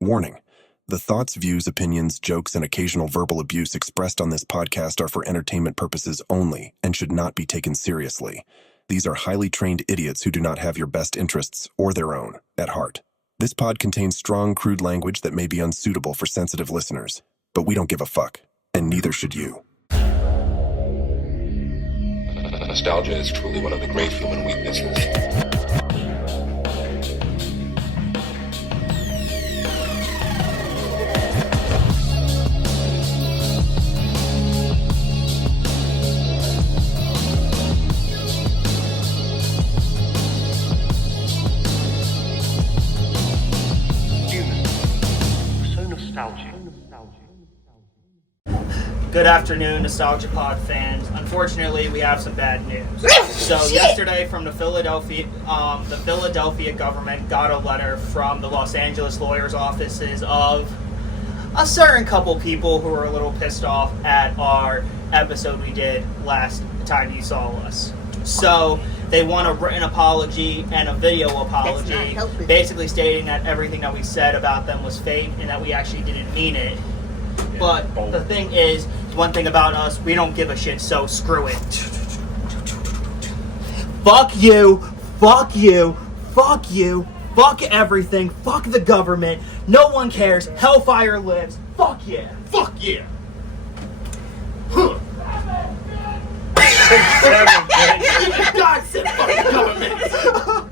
Warning. The thoughts, views, opinions, jokes, and occasional verbal abuse expressed on this podcast are for entertainment purposes only and should not be taken seriously. These are highly trained idiots who do not have your best interests or their own at heart. This pod contains strong, crude language that may be unsuitable for sensitive listeners, but we don't give a fuck, and neither should you. Nostalgia is truly one of the great human weaknesses. Good afternoon, Nostalgia Pod fans. Unfortunately, we have some bad news. So yesterday, from the Philadelphia government got a letter from the Los Angeles lawyers' offices of a certain couple people who were a little pissed off at our episode we did last time you saw us. So they want a written apology and a video apology, basically stating that everything that we said about them was fake and that we actually didn't mean it. But the thing is, one thing about us, we don't give a shit, so screw it. Fuck you, fuck you, fuck you, fuck everything, fuck the government, no one cares, hellfire lives, fuck yeah. Fuck yeah! God said fucking government.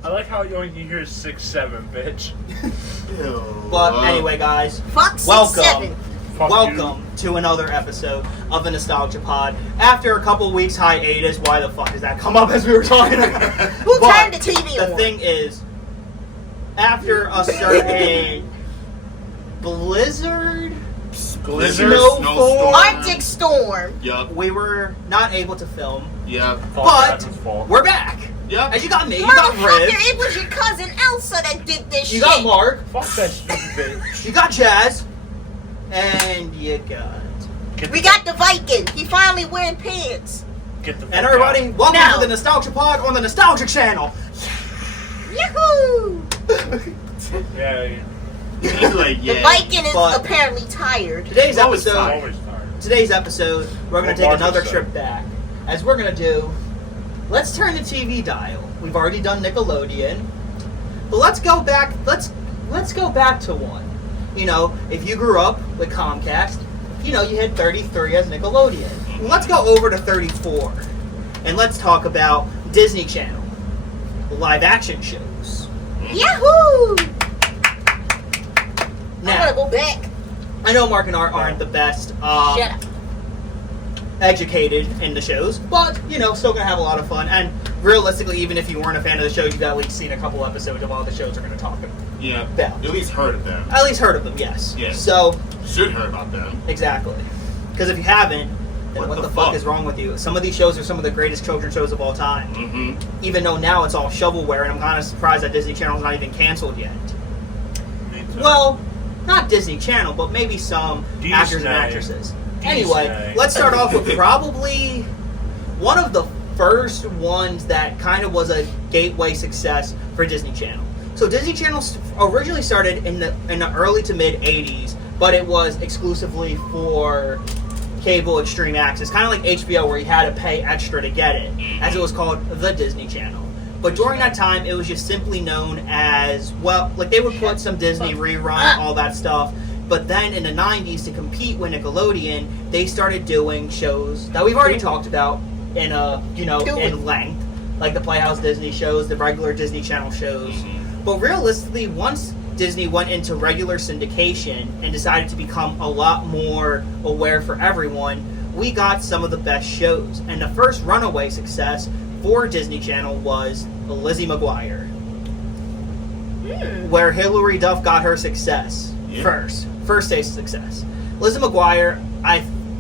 I like how you only hear 6'7", bitch. But anyway, guys, Fuck 6'7". Welcome to another episode of the Nostalgia Pod. After a couple weeks hiatus, why the fuck does that come up as we were talking about? Who turned the TV on? The thing is, after a certain blizzard, snowstorm, Arctic storm. Yup. we were not able to film. Yup. But we're back. Yup. And you got me, you got Riv, Motherfucker, it was your cousin Elsa that did this you shit. got Mark, Fuck that stupid bitch. you got Jazz, and you got... We got the Viking. He finally wearing pants. Get the fuck And everybody, out. welcome Now. to the Nostalgia Pod on the Nostalgia Channel. Yahoo! Yeah. Like, The yeah. Viking is But- apparently tired. Today's Always episode, tired. Always tired. we're going to take Mark another said. trip back. As we're going to do, let's turn the TV dial. We've already done Nickelodeon. But let's go back, let's go back to one. You know, if you grew up with Comcast, you know, you had 33 as Nickelodeon. Let's go over to 34. And let's talk about Disney Channel. The live action shows. Yahoo! Now, I'm gonna go back. I know Mark and Art aren't the best Shut up. educated in the shows, but, you know, still gonna have a lot of fun. And realistically, even if you weren't a fan of the shows, you've at least seen a couple episodes of all the shows we're gonna talk about. Yeah. About. At least heard of them. At least heard of them, yes. Yeah. So, Should heard about them. exactly. Because if you haven't, then What what the the fuck fuck is wrong with you? Some of these shows are some of the greatest children's shows of all time. Mm-hmm. Even though now it's all shovelware, and I'm kind of surprised that Disney Channel's not even canceled yet. Well, not Disney Channel, but maybe some Disney. actors and actresses. Disney. Anyway, let's start off with probably one of the first ones that kind of was a gateway success for Disney Channel. So Disney Channel originally started in the early to mid 80s, but it was exclusively for cable extreme access, kind of like HBO where you had to pay extra to get it, as it was called the Disney Channel. But during that time, it was just simply known as, well, like they would put some Disney rerun, all that stuff. But then in the 90s, to compete with Nickelodeon, they started doing shows that we've already talked about in in length, like the Playhouse Disney shows, the regular Disney Channel shows. But realistically, once Disney went into regular syndication and decided to become a lot more aware for everyone, we got some of the best shows. And the first runaway success for Disney Channel was Lizzie McGuire, where Hilary Duff got her success first taste of success. Lizzie McGuire,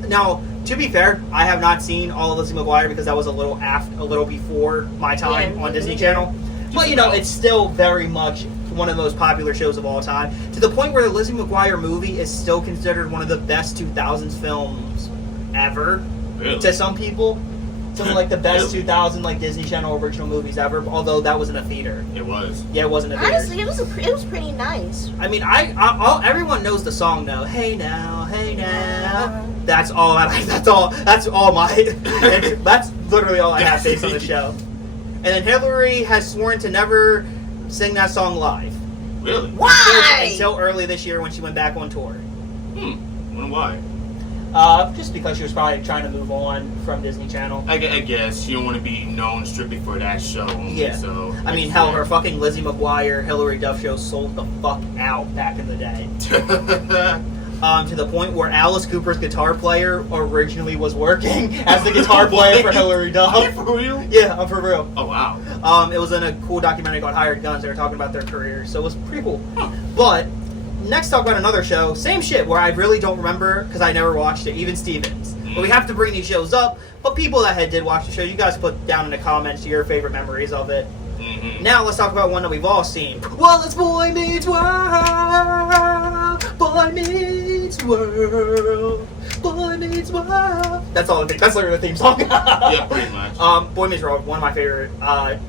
now to be fair, I have not seen all of Lizzie McGuire because that was a little before my time on Disney Channel. But you know, it's still very much one of the most popular shows of all time, to the point where the Lizzie McGuire movie is still considered one of the best 2000s films ever. Really? To some people. some of like the best 2000 like Disney Channel original movies ever. Although that was in a theater. It was. Yeah, it wasn't a theater. Honestly, it was pretty nice. I mean, everyone knows the song though. Hey now, hey now. That's all. That's all my. That's literally all I have based on the show. And then Hillary has sworn to never sing that song live. Really? Why? Until early this year when she went back on tour. Wonder why? Just because she was probably trying to move on from Disney Channel. I guess you don't want to be known strictly for that show only, Yeah. so... I mean, hell, her fucking Lizzie McGuire, Hillary Duff show sold the fuck out back in the day. To the point where Alice Cooper's guitar player originally was working as the guitar player for Hillary Duff. Are you for real? Yeah, I'm for real. Oh, wow. It was in a cool documentary called Hired Guns. They were talking about their careers, so it was pretty cool. Huh. But next, talk about another show, same shit, where I really don't remember because I never watched it. Even Stevens. But we have to bring these shows up. But people that did watch the show, you guys put down in the comments your favorite memories of it. Mm-hmm. Now let's talk about one that we've all seen. Well, it's Boy Meets World. Boy Meets World. Boy Meets World. That's all. That's literally the theme song. Yeah, pretty much. Boy Meets World, one of my favorite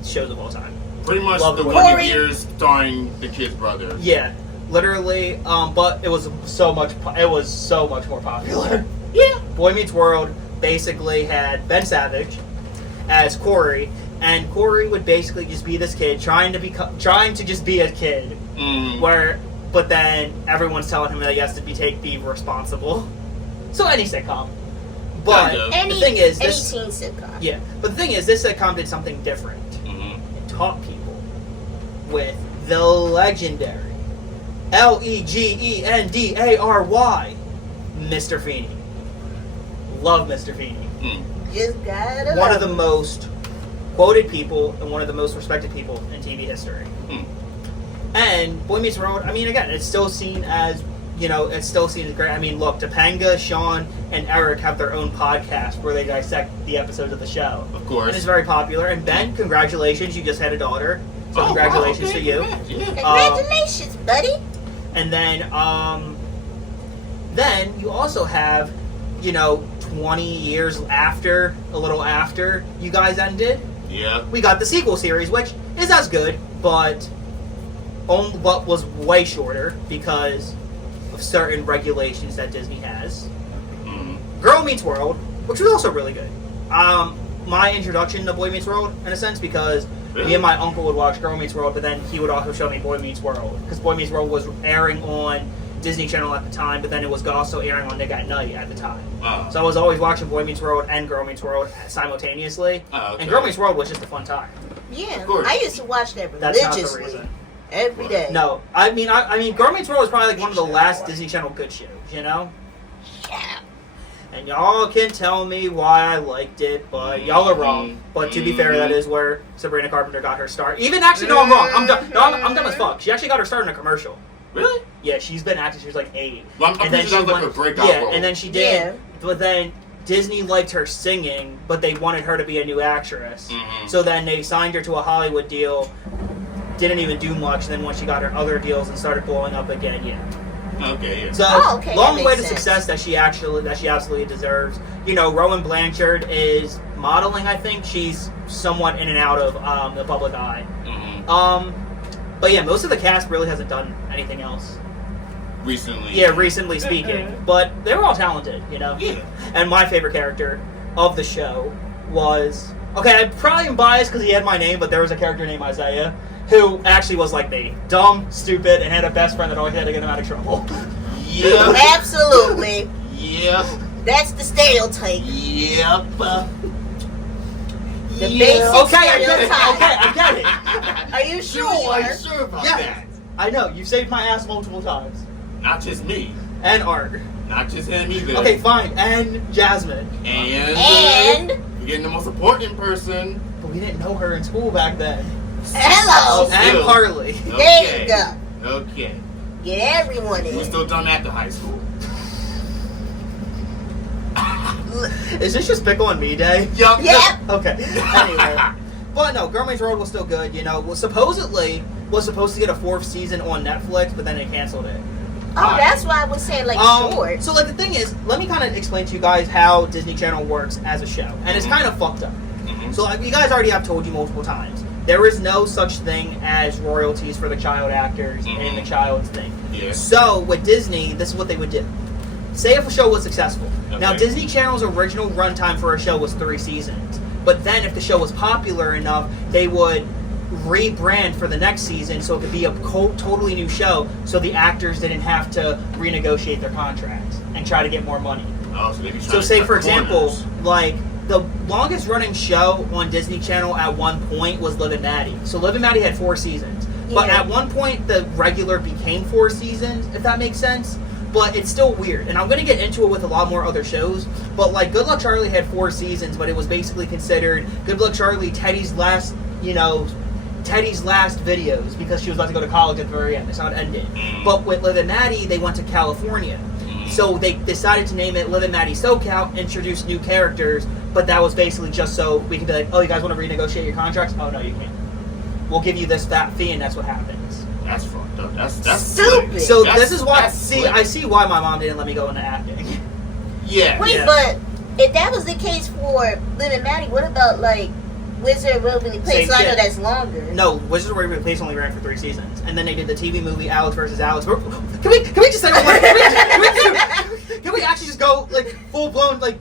shows of all time. Pretty much Love the Boy Wonder Meets- Years starring the kid's brother. Yeah, literally. But it was so much. It was so much more popular. Yeah. Boy Meets World basically had Ben Savage as Corey, and Corey would basically just be this kid trying to just be a kid. But then everyone's telling him that he has to be responsible. So any sitcom. But Kind of. the thing is, any this teen sitcom. yeah. But the thing is, this sitcom did something different. Mm-hmm. It taught people with the legendary Legendary Mr. Feeney. Love Mr. Feeney. Just gotta One love of the it. most quoted people and one of the most respected people in TV history. And Boy Meets World, I mean, again, it's still seen as, it's still seen as great. I mean, look, Topanga, Sean, and Eric have their own podcast where they dissect the episodes of the show. Of course. And it's very popular. And Ben, congratulations, you just had a daughter. So congratulations to you. Yeah. Congratulations, buddy. And then you also have, 20 years after, a little after you guys ended, Yeah. we got the sequel series, which is as good, but was way shorter because of certain regulations that Disney has. Girl Meets World, which was also really good. My introduction to Boy Meets World, in a sense, because me and my uncle would watch Girl Meets World, but then he would also show me Boy Meets World, because Boy Meets World was airing on Disney Channel at the time, but then it was also airing on Nick at Night at the time. So I was always watching Boy Meets World and Girl Meets World simultaneously. Okay. And Girl Meets World was just a fun time. Yeah, Of course. I used to watch that That's not the religiously reason. every day. No, I mean, Girl Meets World was probably like one of the last Disney Channel good shows, Yeah. And y'all can tell me why I liked it, but y'all are wrong. But to be fair, that is where Sabrina Carpenter got her start. Even actually, no, I'm wrong. I'm done. No, I'm dumb as fuck. She actually got her start in a commercial. Really? Yeah, she's been acting. She was like 8. Well, I'm pretty sure that was like her breakout role. and then she did. Yeah. But then Disney liked her singing, but they wanted her to be a new actress. So then they signed her to a Hollywood deal. Didn't even do much. And then once she got her other deals and started blowing up again, yeah. Okay, yeah. So okay, long that way makes to sense. success that she absolutely deserves. Rowan Blanchard is modeling. I think she's somewhat in and out of the public eye. But yeah, most of the cast really hasn't done anything else. Recently. Yeah, recently speaking, but they were all talented, Yeah. And my favorite character of the show was I probably am biased because he had my name, but there was a character named Isaiah who actually was like me, dumb, stupid, and had a best friend that always had to get him out of trouble. Yep. Absolutely. Yep. That's the stereotype. Yep. The basic Okay, I get it. stereotype. Okay, I get it. Are you sure? I'm sure about Yes. that. I know, you've saved my ass multiple times. Not just me. And Art. Not just him either. Okay, fine. And Jasmine. And And we're getting the most important person. But we didn't know her in school back then. hello. Oh, And still. Carly. There you go. Okay. Get everyone We're in. still done after high school. Is this just Pickle and Me Day? Yup. Yep. Okay. Anyway. But no, Girl Meets World was still good, Was supposed to get a 4th season on Netflix, but then they canceled it. Oh, that's why I was saying like short. So like the thing is, let me kind of explain to you guys how Disney Channel works as a show, and it's kind of fucked up. So like you guys already have told you multiple times, there is no such thing as royalties for the child actors and the child's thing. Yeah. So with Disney, this is what they would do. Say if a show was successful. Okay. Now Disney Channel's original runtime for a show was 3 seasons, but then if the show was popular enough, they would rebrand for the next season so it could be a totally new show, so the actors didn't have to renegotiate their contracts and try to get more money. Oh, so, maybe So say for example, like the longest running show on Disney Channel at one point was Liv and Maddie. So Liv and Maddie had 4 seasons. But Yeah. at one point the regular became 4 seasons, if that makes sense. But it's still weird. And I'm going to get into it with a lot more other shows. But like Good Luck Charlie had 4 seasons, but it was basically considered Good Luck Charlie Teddy's last, Teddy's last videos because she was about to go to college at the very end. That's how it ended. But with Liv and Maddie, they went to California. So they decided to name it Liv and Maddie SoCal, introduce new characters, but that was basically just so we can be like, oh, you guys want to renegotiate your contracts? Oh, no, you can't. We'll give you this fat fee, and that's what happens. That's fucked up. That's Stupid. slick. So That's- this is why, that's see, slick. I see why my mom didn't let me go into acting. Yeah. Wait, Yeah. but if that was the case for Liv and Maddie, what about like Wizard of Waverly Place? Same So I know shit. that's longer. No, Wizards of Waverly Place only ran for 3 seasons, and then they did the TV movie Alex versus Alex. Can we just say can we actually just go like full blown like?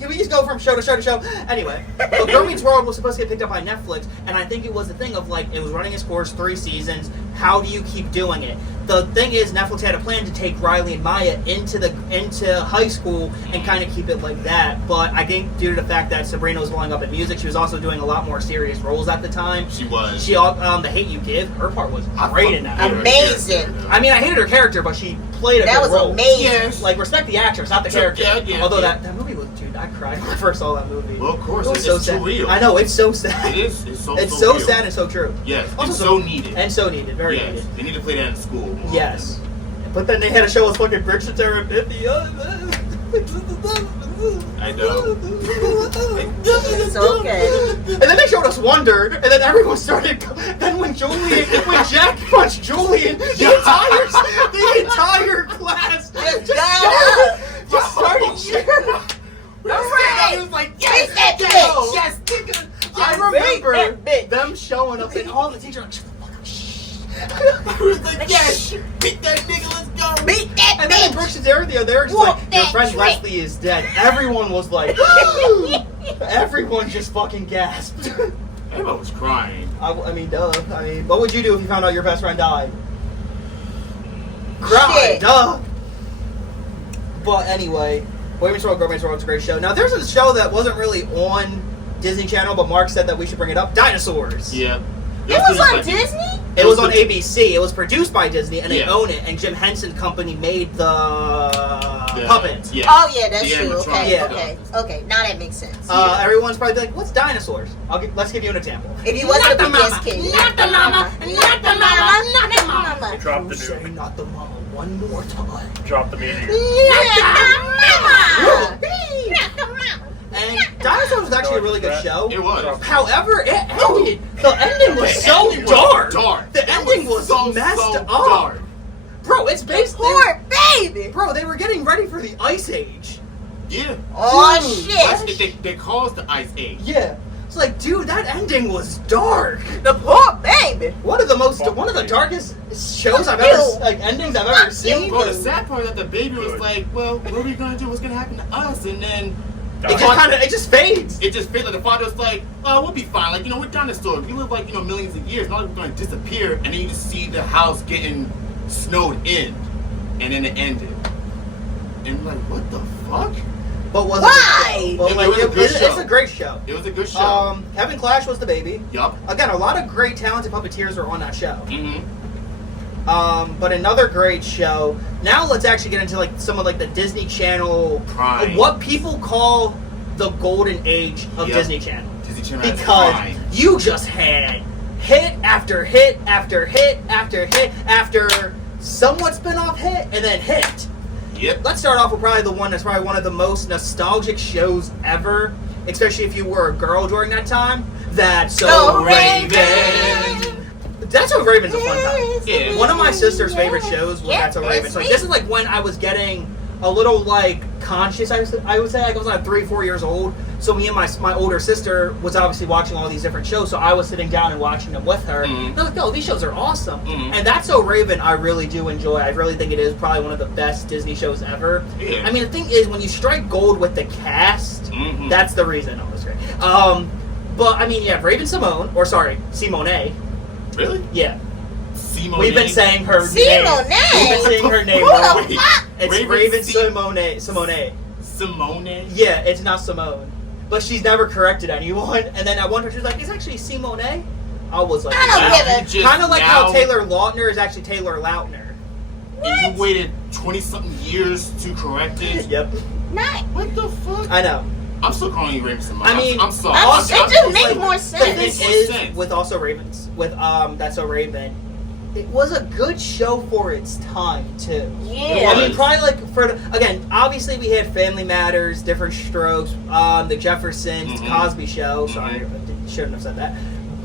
Can we just go from show to show to show? Anyway, well, Girl Meets World was supposed to get picked up by Netflix, and I think it was the thing of like it was running its course 3 seasons. How do you keep doing it? The thing is, Netflix had a plan to take Riley and Maya into high school and kind of keep it like that. But I think due to the fact that Sabrina was blowing up in music, she was also doing a lot more serious roles at the time. She was. She The Hate You Give, her part was great in that. movie. Amazing. I mean, I hated her character, but she played a That good was role. amazing. Yes. Like, respect the actress, not the Sure, character. yeah, Although yeah. that movie was, dude, I cried when I first saw that movie. Well, of course, It was it's so too sad. real. I know, it's so sad. It is. It's so. It's so so real. sad and so true. Yes. Also, It's so needed. And so needed, very Yes. needed. They need to play that in school. more Yes. But then they had a show with fucking Bridget Terabithia. I know. It's okay. And then they showed us Wonder, and then everyone started. Then when Jack punched Julian, the entire class just started cheering. Hooray! It was like, Yes, yes, that yes, bitch! yes, nigga. I That remember bitch. them showing up, and all the teachers were like, shut the fuck up, shh. I was like, yes, beat that nigga, let's go. Beat that And then bitch. Brooks and Dorothea, they were just Walk like, your that friend trick. Leslie is dead. Everyone was like, everyone just fucking gasped. Everyone was crying. I mean, duh. I mean, what would you do if you found out your best friend died? Cry, Shit. duh. But anyway, Boy Meets World, Girl Meets World is a great show. Now, there's a show that wasn't really on Disney Channel, but Mark said that we should bring it up. Dinosaurs. Yeah. It was on like- Disney? It was on ABC. It was produced by Disney, and they Yeah. own it. And Jim Henson Company made the Yeah. puppets. Yeah. Oh yeah, that's The true. animatronic Okay, Yeah. okay, okay. Now that makes sense. Everyone's probably like, "What's dinosaurs?" Let's give you an example. If you wasn't a Not the BTS mama. kid, Not the mama. not the mama, not the mama, Drop You the say nuke. not the mama one more time. Drop the meteor. not the mama, not the mama. And Dinosaurs was actually a really good show. It was. However, it ended. The ending was so It was dark. dark. The ending was so messed up. dark. Bro, it's based. Poor baby. Bro, they were getting ready for the Ice Age. Yeah. Oh Dude, shit. They caused the Ice Age. Yeah. It's like, dude, that ending was dark. The poor baby. One of the darkest shows I've ever, endings I've ever seen. Bro, the sad part is that the baby was like, well, what are we gonna do? What's gonna happen to us? And then It just fades. it just felt like the father was like, oh, we'll be fine. Like, we're dinosaurs. We live like, millions of years. Not like we're gonna disappear. And then you just see the house getting snowed in. And then it ended. And we're like, what the fuck? But was Why? it? But It like, was a good it's show. a great show. It was a good show. Kevin Clash was the baby. Yup. Again, a lot of great talented puppeteers are on that show. Mm-hmm. But another great show. Now let's actually get into some of the Disney Channel Prime. what people call the golden age of Yep. Disney Channel. Disney Channel has Because Prime. you just had hit after hit after hit after hit after somewhat spin-off hit and then hit. Yep. Let's start off with probably the one that's probably one of the most nostalgic shows ever, especially if you were a girl during that time. That's So So Raven. Raven. That's So Raven's a fun time. Yeah. One of my sister's favorite shows was That's So Raven. So this is like when I was getting a little like conscious. I would say I was like 3-4 years old. So me and my older sister was obviously watching all these different shows. So I was sitting down and watching them with her. And I was like, "Oh, these shows are awesome." And That's So Raven, I really do enjoy. I really think it is probably one of the best Disney shows ever. Yeah. I mean, the thing is, when you strike gold with the cast, that's the reason. Oh, that's great. But I mean, yeah, Simone. Really? Yeah. Simone. We've been saying her name. We've been saying her name wrong. It's Raven Simone. Simone? Yeah, it's not Simone. But she's never corrected anyone. And then I wonder, she was like, it's actually Simone? I was like, I don't give a... Kind of like how Taylor Lautner is actually Taylor Lautner. And you waited 20-something years to correct it? Yep. Not. What the fuck? I know. I'm still calling you Raven Simone. I mean, I'm sorry. It just makes more sense. The thing is, with also Ravens, with That's So Raven, it was a good show for its time too. Yeah. I mean, probably like again, obviously we had Family Matters, Different Strokes, the Jeffersons, Cosby Show. Sorry, I shouldn't have said that.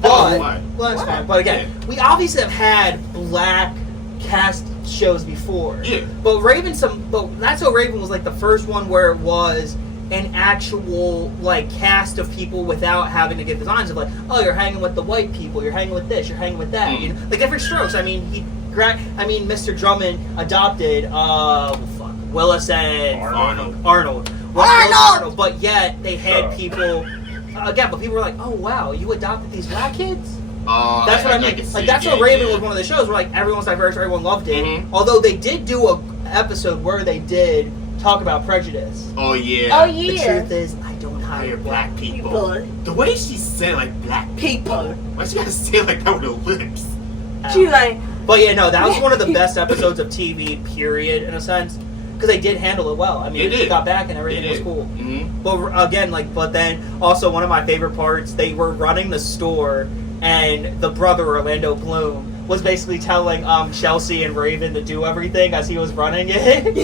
But well, that's fine. But again, we obviously have had black cast shows before. Yeah. But That's So Raven was like the first one where it was an actual like cast of people without having to give designs of like, oh, you're hanging with the white people, you're hanging with this, you're hanging with that. You know, like Different Strokes. I mean, Mr. Drummond adopted Willis and Arnold. But yet they had people again. But people were like, oh wow, you adopted these black kids. That's what I mean. Like That's So Raven was one of the shows where like everyone's diverse, everyone loved it. Although they did do a episode where they did talk about prejudice. Oh yeah. The truth is, I don't hire black people. The way she said like black people. Why she gotta say it like that with her lips? She like. But yeah, no, that was one of the best episodes of TV. Period, in a sense, because they did handle it well. I mean, they got back and everything was cool. But again, but then also one of my favorite parts, they were running the store, and the brother Orlando Bloom was basically telling Chelsea and Raven to do everything as he was running it. and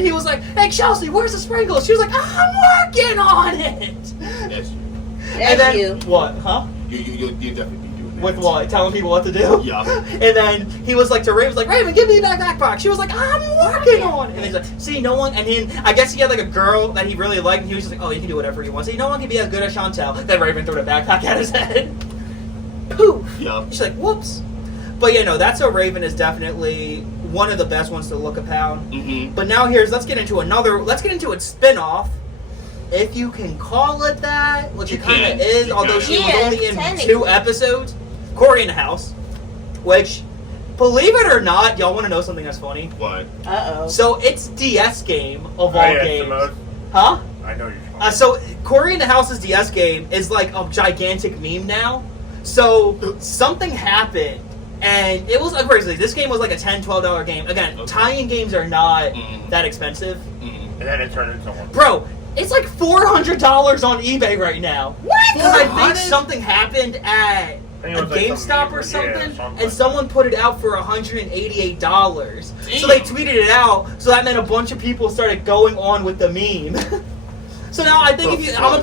he was like, "Hey Chelsea, where's the sprinkles?" She was like, "I'm working on it." That's you. And then what? Huh? You definitely be doing that. With what? Telling people what to do? Yeah. And then he was like to Raven, like, "Raven, give me that backpack." She was like, "I'm working on it." And he's like, "See, no one." And then I guess he had like a girl that he really liked, and he was just like, "Oh, you can do whatever you want." See, no one can be as good as Chantel. Then Raven threw the backpack at his head. Poof. Yeah. She's like, "Whoops." But yeah, no, That's So Raven is definitely one of the best ones to look upon. But now let's get into its spin-off, if you can call it that, which it kind of is, although she was only in 2 episodes. Cory in the House, which, believe it or not, y'all want to know something that's funny? What? So it's DS game of all games. Huh? I know you're talking. So Cory in the House's DS game is like a gigantic meme now. So something happened. And it was like crazy. This game was like a $10, $12 game. Again, tie-in games are not that expensive. And then it turned into one. Bro, it's like $400 on eBay right now. What? Because I think something happened at a GameStop or something, and someone put it out for $188. So they tweeted it out, so that meant a bunch of people started going on with the meme. So now I think I'm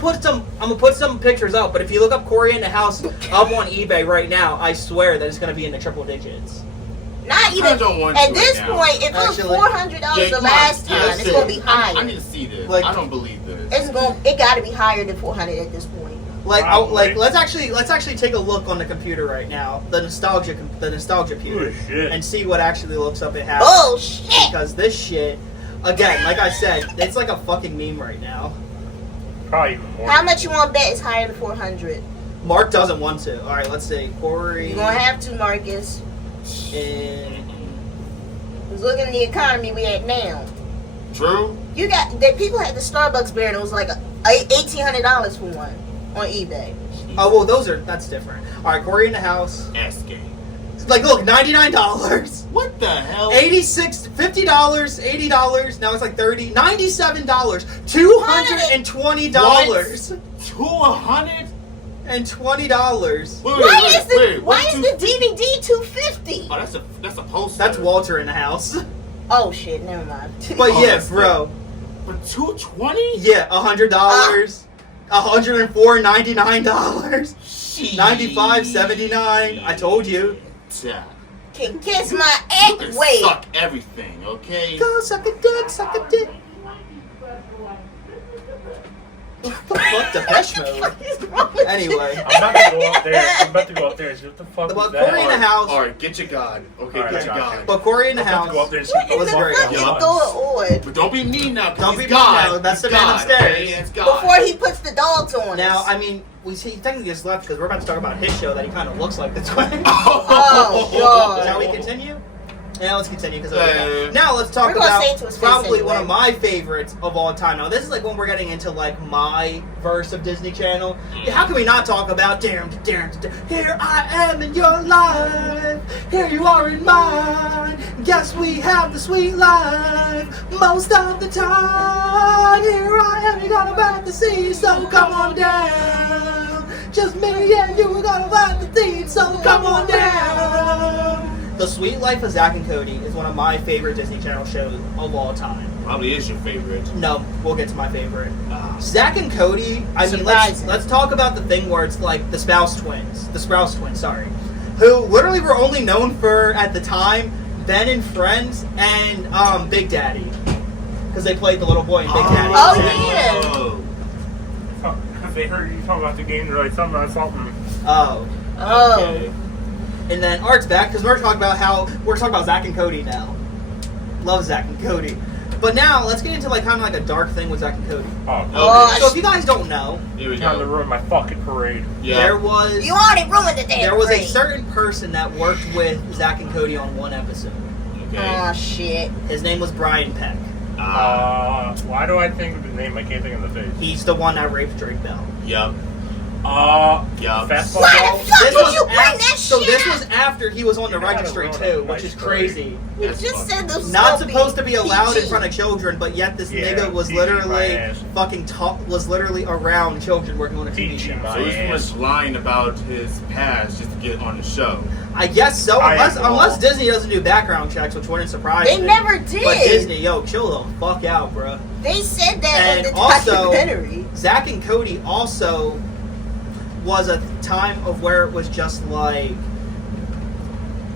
gonna put some pictures up, but if you look up Cory in the House up on eBay right now, I swear that it's gonna be in the triple digits. Not even at this point. If it was $400 the last time, it's gonna be higher. I need to see this. I don't believe this. It got to be higher than $400 at this point. Let's actually take a look on the computer right now, the nostalgia computer, and see what actually looks up it has. Oh shit! Because this shit, again, like I said, it's like a fucking meme right now. Probably even more. How much you want to bet is higher than 400? Mark doesn't want to. All right, let's see. Cory. You're gonna have to, Marcus. And look at the economy we at now. True. You got that people had the Starbucks bear and it was like $1,800 for one on eBay. Oh well, that's different. All right, Cory in the House. S game. Like, look, $99. What the hell? $50, $80. Now it's like $30, $97, $220. $220. Why is the DVD $250? Oh, that's a poster. That's Walter in the House. Oh shit, never mind. But yeah, bro. For $220? Yeah, $100. $104, $99. Shit. 95, 79. I told you. Yeah. Can kiss my You can egg. Wait. suck everything, okay? Go suck a dick, suck a dick. What the fuck, Depeche Mode? Anyway. I'm about to go up there. I'm about to go up there and see what the fuck Well, was that. Corey in the house. Alright, get your god. Okay, Alright, get your I got god. But Corey in the I'm about house. to go up there and see What in was the great. fuck is Yeah. going on? But don't be mean now, Don't because be he's mean God. now, that's He's the man God, upstairs. okay? It's God. Before he puts the dogs on Now, us. I mean, he technically just left because we're about to talk about his show that he kind of looks like the twin. Oh, God. Shall we continue? Yeah, let's continue because Yeah. now let's talk We're gonna about say it to his face probably one anyway. of my favorites of all time. Now this is like when we're getting into like my verse of Disney Channel. How can we not talk about damn, here I am in your life, here you are in mine. Guess we have the sweet life most of the time. Here I am, you're gonna about to see, so come on down. Just me and you, we're gonna about to see, so come on down. The Sweet Life of Zack and Cody is one of my favorite Disney Channel shows of all time. Probably is your favorite. No, we'll get to my favorite. Zack and Cody, I mean, Surprising. let's talk about the thing where it's like the Sprouse twins, sorry, who literally were only known for, at the time, Ben and Friends and Big Daddy. Because they played the little boy in Big Daddy. Oh, Oh. They heard you talking about the game. They're like something about something. Oh. Oh. Okay. And then Art's back because we're talking about Zack and Cody now. Love Zack and Cody. But now let's get into like kind of like a dark thing with Zack and Cody. Oh, Oh, So if you guys don't know, Here we time to go. ruin my fucking parade. Yeah. there was You already ruined the damn there was a parade. certain person that worked with Zack and Cody on one episode. Okay. Oh, shit. His name was Brian Peck. Why do I think of the name? I can't think of the face. He's the one that raped Drake Bell. Yup. Fastball. Yup. Why the fuck would you bring that so shit this up? was after he was on the You gotta registry ruin too, a which is nice crazy. You That's just fucked. said this Not was supposed to be allowed in PG. front of children, but yet this Yeah, nigga was PG my literally ass. was literally around children working on a TV PG show. my So he's pretty ass. much lying about his past just to get on the show. I guess so, I unless agree. Disney doesn't do background checks, which wouldn't surprise They me. never did. But Disney, yo, chill the fuck out, bro. They said that And in the also, documentary. Zack and Cody also was a time of where it was just like,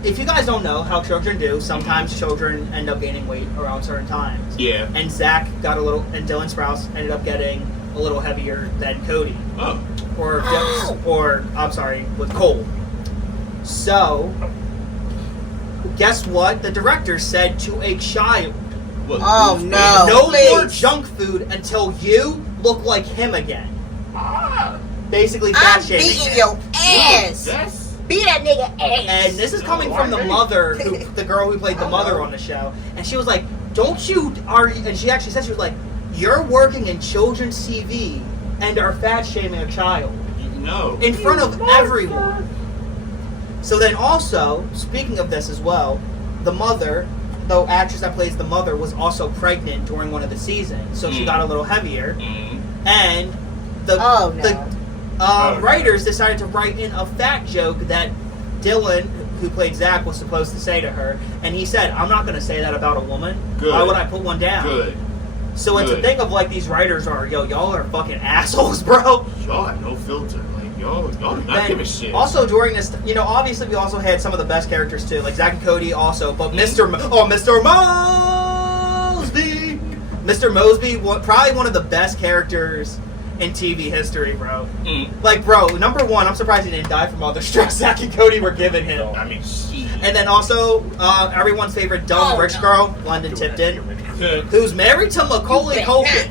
if you guys don't know how children do, sometimes children end up gaining weight around certain times. Yeah. And Zack got a little, and Dylan Sprouse ended up getting a little heavier than Cody. Oh. Or I'm sorry, with Cole. So, guess what? The director said to a child, What, Oh, lose no. weight? no please. more junk food until you look like him again. Basically, fat I'm shaming. beating your ass. Yes. Beat that nigga ass. And this is coming from the mother, the girl who played the mother on the show, and she was like, "Don't you are?" And she actually said, she was like, "You're working in children's TV and are fat shaming a child No. in front of everyone." So then, also speaking of this as well, the mother, the actress that plays the mother, was also pregnant during one of the seasons, so she got a little heavier, Mm. and the Oh, no. the writers decided to write in a fat joke that Dylan, who played Zack, was supposed to say to her, and he said, "I'm not going to say that about a woman. Good. Why would I put one down?" Good. So it's a Good. thing of like these writers are, yo, y'all are fucking assholes, bro. Y'all have no filter. Like, y'all do not Then give a shit. also during this, you know, obviously we also had some of the best characters too, like Zack and Cody also, but Mr. Mosby, Mr. Mosby, probably one of the best characters in TV history, bro. Mm. Like, bro, number one, I'm surprised he didn't die from all the stress Zack and Cody were giving him. I mean, shit. And then also, everyone's favorite dumb Oh, rich no. girl, London Tipton, who's married to Macaulay You Culkin.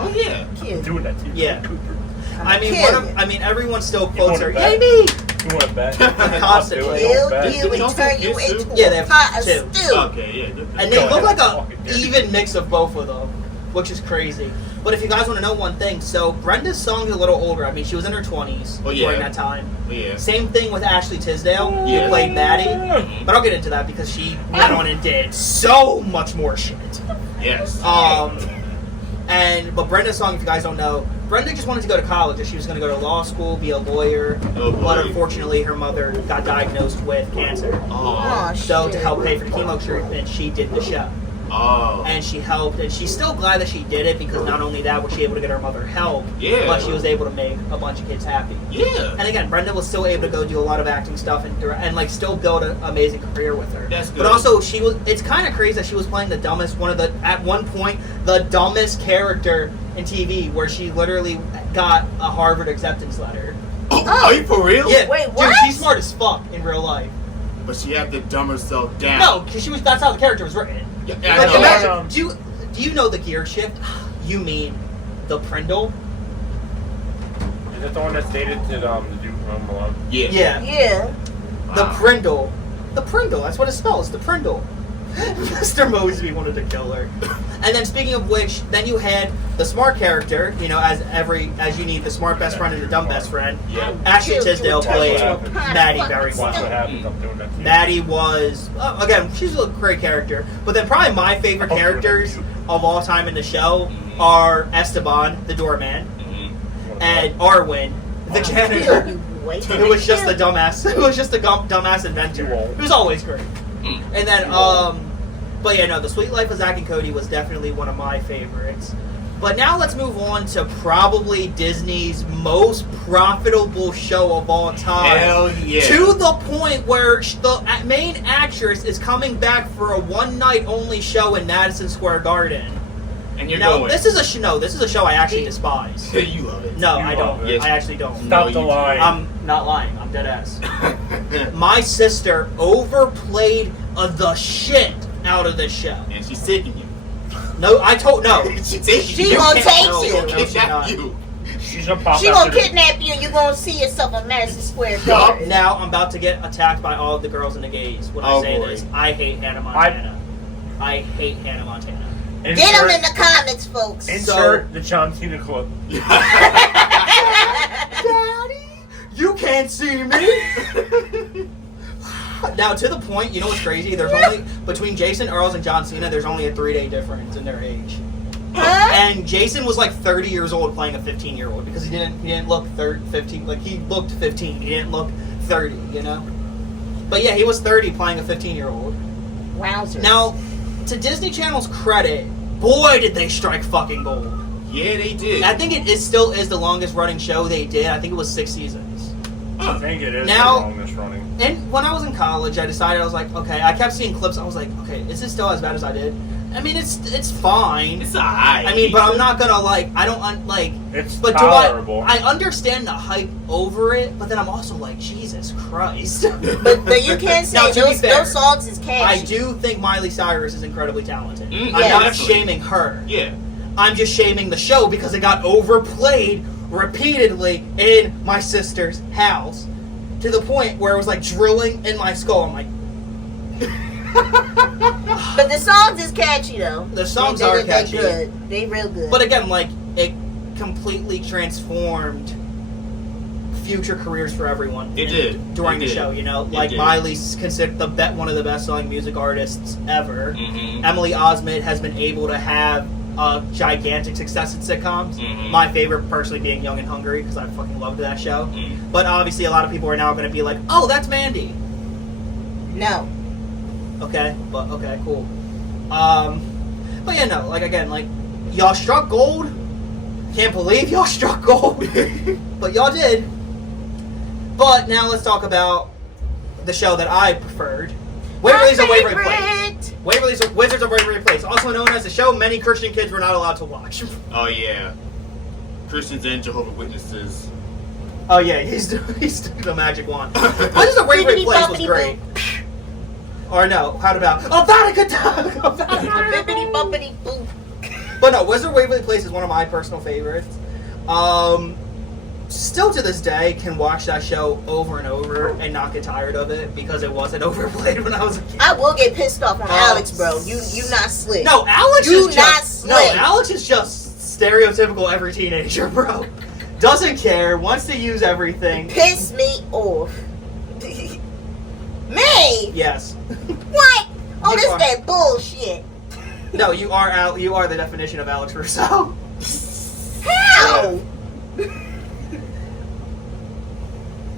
Oh, yeah. I'm doing that to you. Yeah. Cooper. I mean, everyone still You quotes want her, it "Yay back? me!" You want it back? Constantly. Kill Back. you and Don't turn they you get into sued? Yeah, a they have pot of two. stew. Okay, yeah. And they look like a Fucking dude. even mix of both of them, which is crazy. But if you guys want to know one thing, so Brenda's song's a little older. I mean, she was in her 20s Oh, yeah. during that time. Oh, yeah. Same thing with Ashley Tisdale, who Yeah. played Maddie. But I'll get into that because she went on and did so much more shit. Yes. But Brenda's song, if you guys don't know, Brenda just wanted to go to college. She was going to go to law school, be a lawyer. Oh, boy. But unfortunately, her mother got diagnosed with cancer. Oh. Oh, So shit. to help pay for the chemo treatment, she did the show. Oh. And she helped, and she's still glad that she did it because not only that was she able to get her mother help, Yeah. but she was able to make a bunch of kids happy. Yeah. And again, Brenda was still able to go do a lot of acting stuff and like still build an amazing career with her. That's good. But also, she was. It's kind of crazy that she was playing the dumbest at one point the dumbest character in TV, where she literally got a Harvard acceptance letter. Oh, are you for real? Yeah, Wait, dude, what? she's smart as fuck in real life. But she had to dumb herself down. No, because that's how the character was written. Yeah, Like, I know. imagine, do you know the gear shift? You mean the Prindle? Is that the one that's dated to the Duke Home Alone? Yeah. Yeah. Yeah. The Wow. Prindle. The Prindle, that's what it spells, the Prindle. Mr. Mosby wanted to kill her. And then speaking of which, then you had the smart character, you know, as you need the smart best friend and the dumb best friend. Yeah. Ashley Tisdale played Watch Maddie very Watch what well. happens. I'm doing that to you. Maddie was, again, she's a great character. But then probably my favorite characters of all time in the show are Esteban, the doorman, and Arwen, the janitor. It was just the dumbass. It was just the dumbass inventor. It was always great. And then, but yeah, no, The Sweet Life of Zack and Cody was definitely one of my favorites. But now let's move on to probably Disney's most profitable show of all time. Hell yeah. To the point where the main actress is coming back for a one-night only show in Madison Square Garden. And you're Now, going. this is a show I actually despise. You love it. No, You I love don't. it. I actually don't. Stop No, the you- lie. I'm not lying. I'm dead ass. My sister overplayed the shit out of this show. And she's taking you. No, I told no. She's taking She you. gonna can't- take no, you. no, she's Kidnap not. you. She's gonna pop She after gonna the- kidnap you and you gonna see yourself on Madison Square Yup. Garden. Now I'm about to get attacked by all of the girls and the gays when I Oh, say boy. this. I hate Hannah Montana. I hate Hannah Montana. Get them in the comments, folks. Insert the John Cena clip. Daddy, you can't see me. Now, to the point, you know what's crazy? There's only between Jason Earls and John Cena. There's only a 3-day difference in their age. Huh? And Jason was like 30 years old playing a 15-year-old because he didn't look 15. Like he looked 15. He didn't look 30. You know. But yeah, he was 30 playing a 15-year-old. Wowzers. Now, to Disney Channel's credit, boy, did they strike fucking gold. Yeah, they did. I think it still is the longest running show they did. I think it was 6 seasons. I think it is Now- the longest running. And when I was in college, I decided, I was like, okay, I kept seeing clips. I was like, okay, is this still as bad as I did? I mean, it's fine. It's alright. I mean, but I'm not gonna like. I don't like. It's But tolerable. I understand the hype over it, but then I'm also like, Jesus Christ. But you can't Now, say to be fair, those songs is catchy. I do think Miley Cyrus is incredibly talented. I'm Yeah, not definitely. shaming her. Yeah. I'm just shaming the show because it got overplayed repeatedly in my sister's house to the point where it was like drilling in my skull. I'm like, But the songs is catchy though. The songs they, are they catchy. good. They real good. but again, like it completely transformed future careers for everyone. It did. during It the did. show. You know, It like did. Miley's considered one of the best-selling music artists ever. Mm-hmm. Emily Osment has been able to have a gigantic success in sitcoms. Mhm. My favorite, personally, being Young and Hungry because I fucking loved that show. Mhm. But obviously, a lot of people are now going to be like, "Oh, that's Mandy." no. Okay, but okay, cool. But yeah, no, like again, like y'all struck gold. Can't believe y'all struck gold, but y'all did. But now let's talk about the show that I preferred, Waverly's a Waverly Place. favorite. Waverly's a Wizards of Waverly Place, also known as the show many Christian kids were not allowed to watch. Oh yeah. Christians and Jehovah's Witnesses. Oh yeah, he's the magic wand. Wizards of Waverly Place was great. Or no, how about Vatican Dog? Bippity bumpity boop. But no, Wizard of Waverly Place is one of my personal favorites. Still to this day, can watch that show over and over and not get tired of it because it wasn't overplayed when I was a kid. I will get pissed off on Alex, bro. You not slick. No, Alex You is not just no, slick. Alex is just stereotypical every teenager, bro. Doesn't care, wants to use everything. Piss me off. Me? Yes. What? Oh, You this are- that bullshit. No, you are the definition of Alex Russo. How?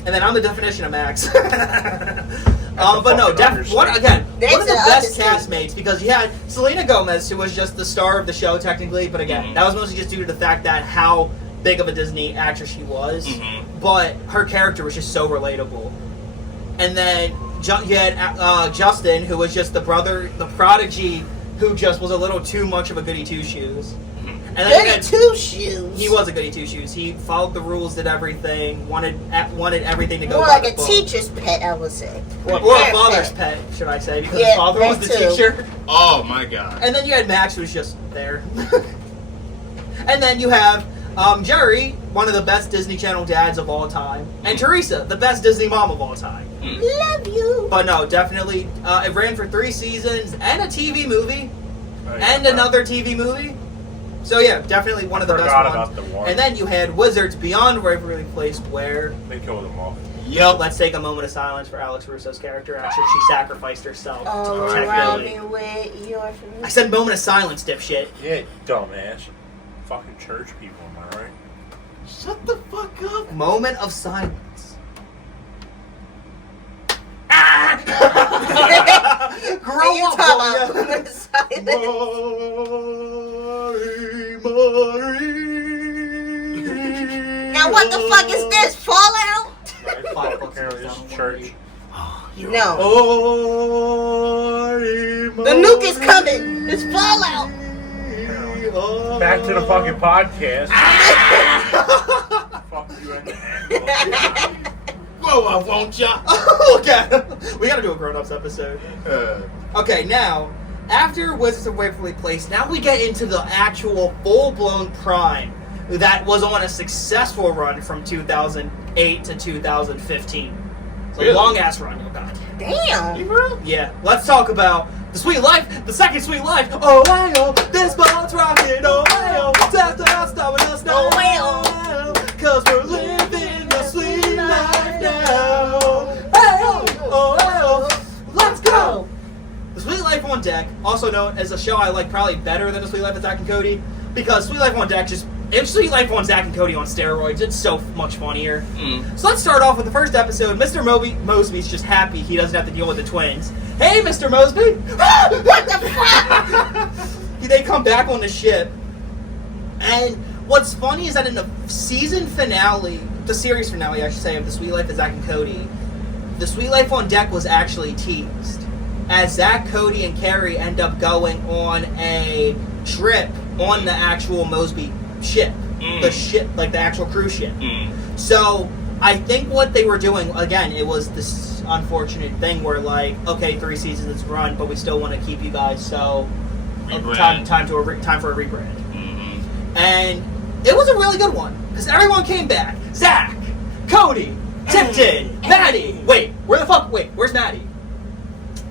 And then I'm the definition of Max. But no, one of the That's best the castmates, because you had Selena Gomez, who was just the star of the show technically, but again, that was mostly just due to the fact that how big of a Disney actress she was. But her character was just so relatable. And then you had Justin, who was just the prodigy, who just was a little too much of a goody two shoes. And then Goody two shoes. He was a goody two shoes. He followed the rules, did everything, wanted everything to go more by like the a book. teacher's pet, I would say. Or a father's pet, should I say, because his father was the that too. teacher. Oh my god. And then you had Max, who was just there. And then you have Jerry, one of the best Disney Channel dads of all time, and Teresa, the best Disney mom of all time. Love you. But no, definitely, it ran for 3 seasons and a TV movie and another TV movie. So yeah, definitely one of the best About ones. the one. And then you had Wizards Beyond Waverly Place, where They killed them off. let's take a moment of silence for Alex Russo's character. Actually, she sacrificed herself Oh, to protect around Billy. me with your I said moment of silence, dipshit. Yeah, dumbass. Fucking church people, am I right? Shut the fuck up. Moment of silence. Grow you up, talking boy. about silence. Now what the fuck is this? Fallout? Right? Apparently it's church. No. Oh, The nuke is coming. It's Fallout. Back to the fucking podcast. Fuck you and the hand. Whoa, I won't ya. Okay, we gotta do a grown-ups episode. Okay, now, after Wizards of Waverly Place, now we get into the actual full-blown prime that was on a successful run from 2008 to 2015. It's a Really? long-ass run, oh god. Damn. Yeah, let's talk about the Sweet Life, the second Sweet Life. Oh, wow, this boat's rocking, oh, wow, stop, stopping us now. Oh, wow. Cause we're living the sweet life now. Hey, oh, wow, let's go. The Sweet Life on Deck, also known as a show I like probably better than The Sweet Life of Zack and Cody, because Sweet Life on Deck it's Sweet Life on Zack and Cody on steroids. It's so much funnier. So let's start off with the first episode. Mr. Mosby's just happy he doesn't have to deal with the twins. Hey, Mr. Mosby! What the fuck? They come back on the ship, and what's funny is that in the season finale, the series finale, I should say, of The Sweet Life of Zack and Cody, The Sweet Life on Deck was actually teased, as Zack, Cody, and Carrie end up going on a trip on the actual Mosby ship, the ship, like the actual cruise ship. So I think what they were doing, again, it was this unfortunate thing where, like, okay, 3 seasons run, but we still want to keep you guys, so Rebrand. time for a rebrand. And it was a really good one because everyone came back. Zach, Cody, Tipton, Maddie. Where's Maddie?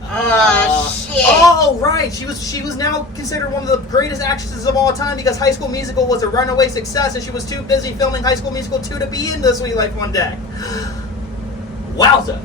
Shit. Oh, right. She was now considered one of the greatest actresses of all time because High School Musical was a runaway success and she was too busy filming High School Musical 2 to be in The Sweet Life on Deck. Wowza.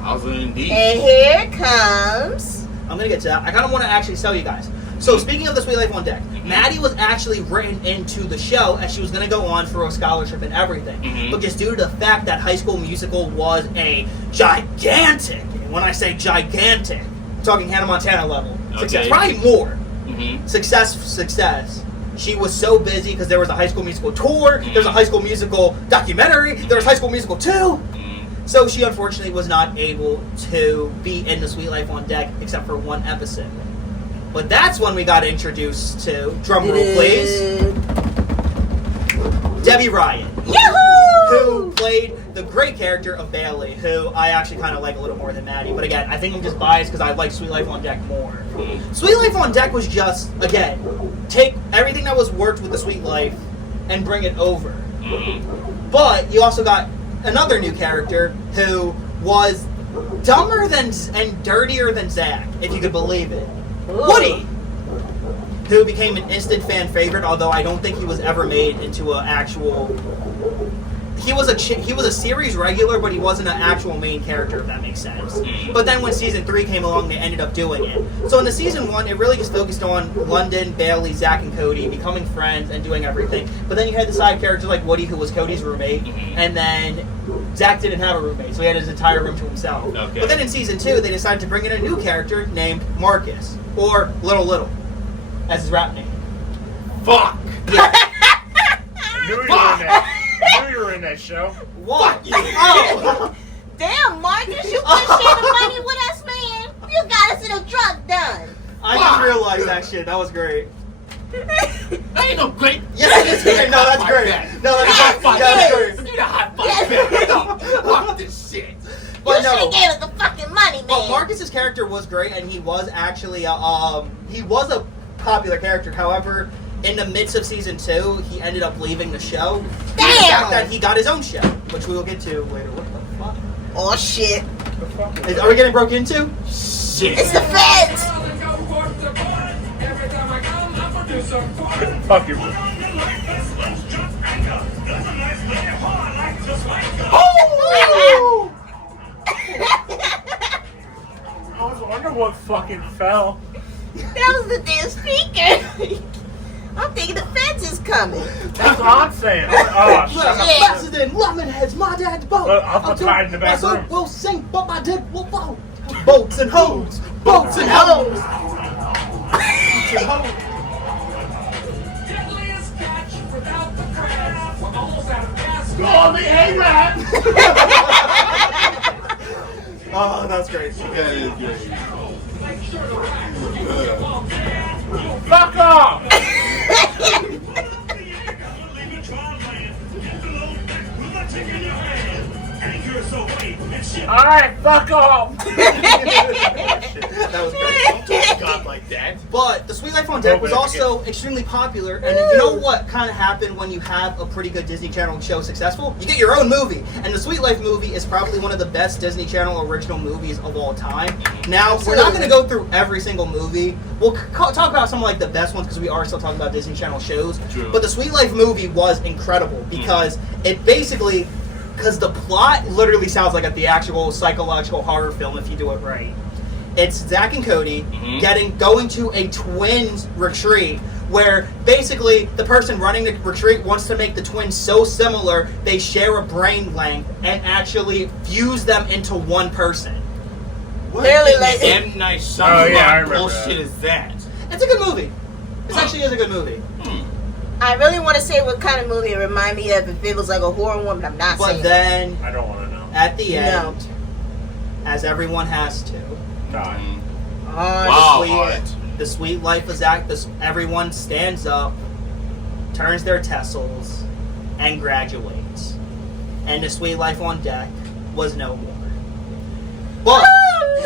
Wowza indeed. And here it comes. I'm going to get to that. I kind of want to actually tell you guys. So, speaking of The Sweet Life on Deck, Maddie was actually written into the show as she was going to go on for a scholarship and everything. But just due to the fact that High School Musical was a gigantic, and when I say gigantic, I'm talking Hannah Montana level success, Okay. probably more success. She was so busy because there was a High School Musical tour, there was a High School Musical documentary, there was High School Musical 2. So she unfortunately was not able to be in The Sweet Life on Deck except for one episode. But that's when we got introduced to, drumroll please, Debbie Ryan. Yahoo! Who played the great character of Bailey, who I actually kind of like a little more than Maddie. But again, I think I'm just biased because I like Sweet Life on Deck more. Sweet Life on Deck was just, again, take everything that was worked with the Sweet Life and bring it over. But you also got another new character who was dumber than and dirtier than Zach, if you could believe it. Woody, who became an instant fan favorite, although I don't think he was ever made into an actual. He was a series regular, but he wasn't an actual main character, if that makes sense. But then when season 3 came along, they ended up doing it. So in the season 1, it really just focused on London, Bailey, Zach, and Cody becoming friends and doing everything. But then you had the side characters like Woody, who was Cody's roommate, and then Zach didn't have a roommate, so he had his entire room to himself. Okay. But then in season 2, they decided to bring in a new character named Marcus, or Little, as his rap name. Fuck! Yeah. I knew you were in that show. What? you. Oh! Damn, Marcus, you could share the money with us, man. You got us in a truck done. I just realized that shit. That was great. That ain't no great. Yes, it is great. No, that's High great. five. No, that's Yes, great. it That's is. great. Get a high five Yes. back. Fuck this shit. You But should no. have gave us the fucking money, man. But Marcus's character was great, and he was actually he was a popular character. However, in the midst of season 2, he ended up leaving the show. Due to the Damn. fact that he got his own show, which we will get to later. What the fuck? Oh, shit. Are we getting broken into? Shit. It's the feds. Fuck you. Oh! I was wondering what fucking fell. That was the damn speaker. I'm thinking the feds is coming. That's what I'm saying. Oh, Look, shut up. Yeah. President Lemonhead's my dad's boat. Look, I'll put Until Tide in the back my son room. will sing, but my dick will float. Boats and hoes. Boats and hoes. Boats and hoes. Oh, the A-Rap! Oh, that's great. That is great. Fuck off! Alright, fuck off! That was great. God like that. But The Sweet Life on Deck was also extremely popular, and you know what kind of happened when you have a pretty good Disney Channel show successful? You get your own movie, and The Sweet Life movie is probably one of the best Disney Channel original movies of all time. Now, we're not going to go through every single movie. We'll talk about some of like the best ones because we are still talking about Disney Channel shows. True. But The Sweet Life movie was incredible because it basically, because the plot literally sounds like a theatrical psychological horror film if you do it right. It's Zach and Cody going to a twins retreat where basically the person running the retreat wants to make the twins so similar they share a brain length and actually fuse them into one person. What Literally in like- the M. Night Oh, yeah, I Shyamalan remember bullshit that. is that? It's a good movie. It actually is a good movie. I really want to say what kind of movie it remind me of if it was like a horror one, but I'm not But saying. then I don't want to know. at the end, No. as everyone has to, God. Wow, the sweet life of Zach, everyone stands up, turns their tassels, and graduates. And the sweet life on deck was no more. But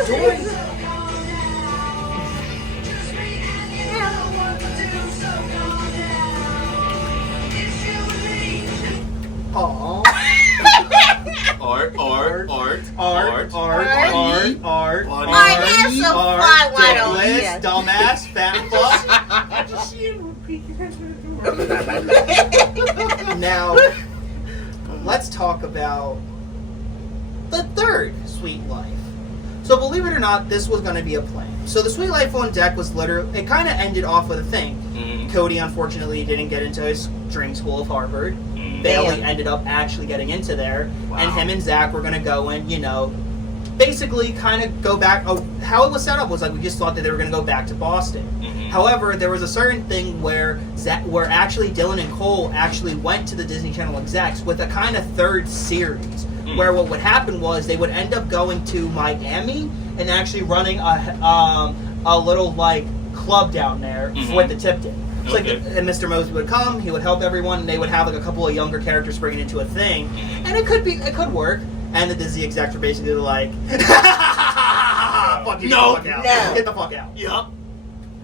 during Aww. Art. Art has some art, fly wine on dickless, here. dumbass, fat fuck. Now, let's talk about the third Sweet Life. So believe it or not, this was going to be a plan. So the Sweet Life on Deck was literally, it kind of ended off with a thing. Cody, unfortunately, didn't get into his dream school of Harvard. Bailey ended up actually getting into there. Wow. And him and Zach were going to go and, basically kind of go back. Oh, how it was set up was like we just thought that they were going to go back to Boston. However, there was a certain thing where actually Dylan and Cole actually went to the Disney Channel execs with a kind of third series, where what would happen was they would end up going to Miami and actually running a little like club down there with the Tipton. It's like, and Mr. Mosby would come, he would help everyone, and they would have like a couple of younger characters bringing into a thing, and it could work. And the Disney execs were basically like, fuck you, No. get the fuck out. No. Get the fuck out. Yup.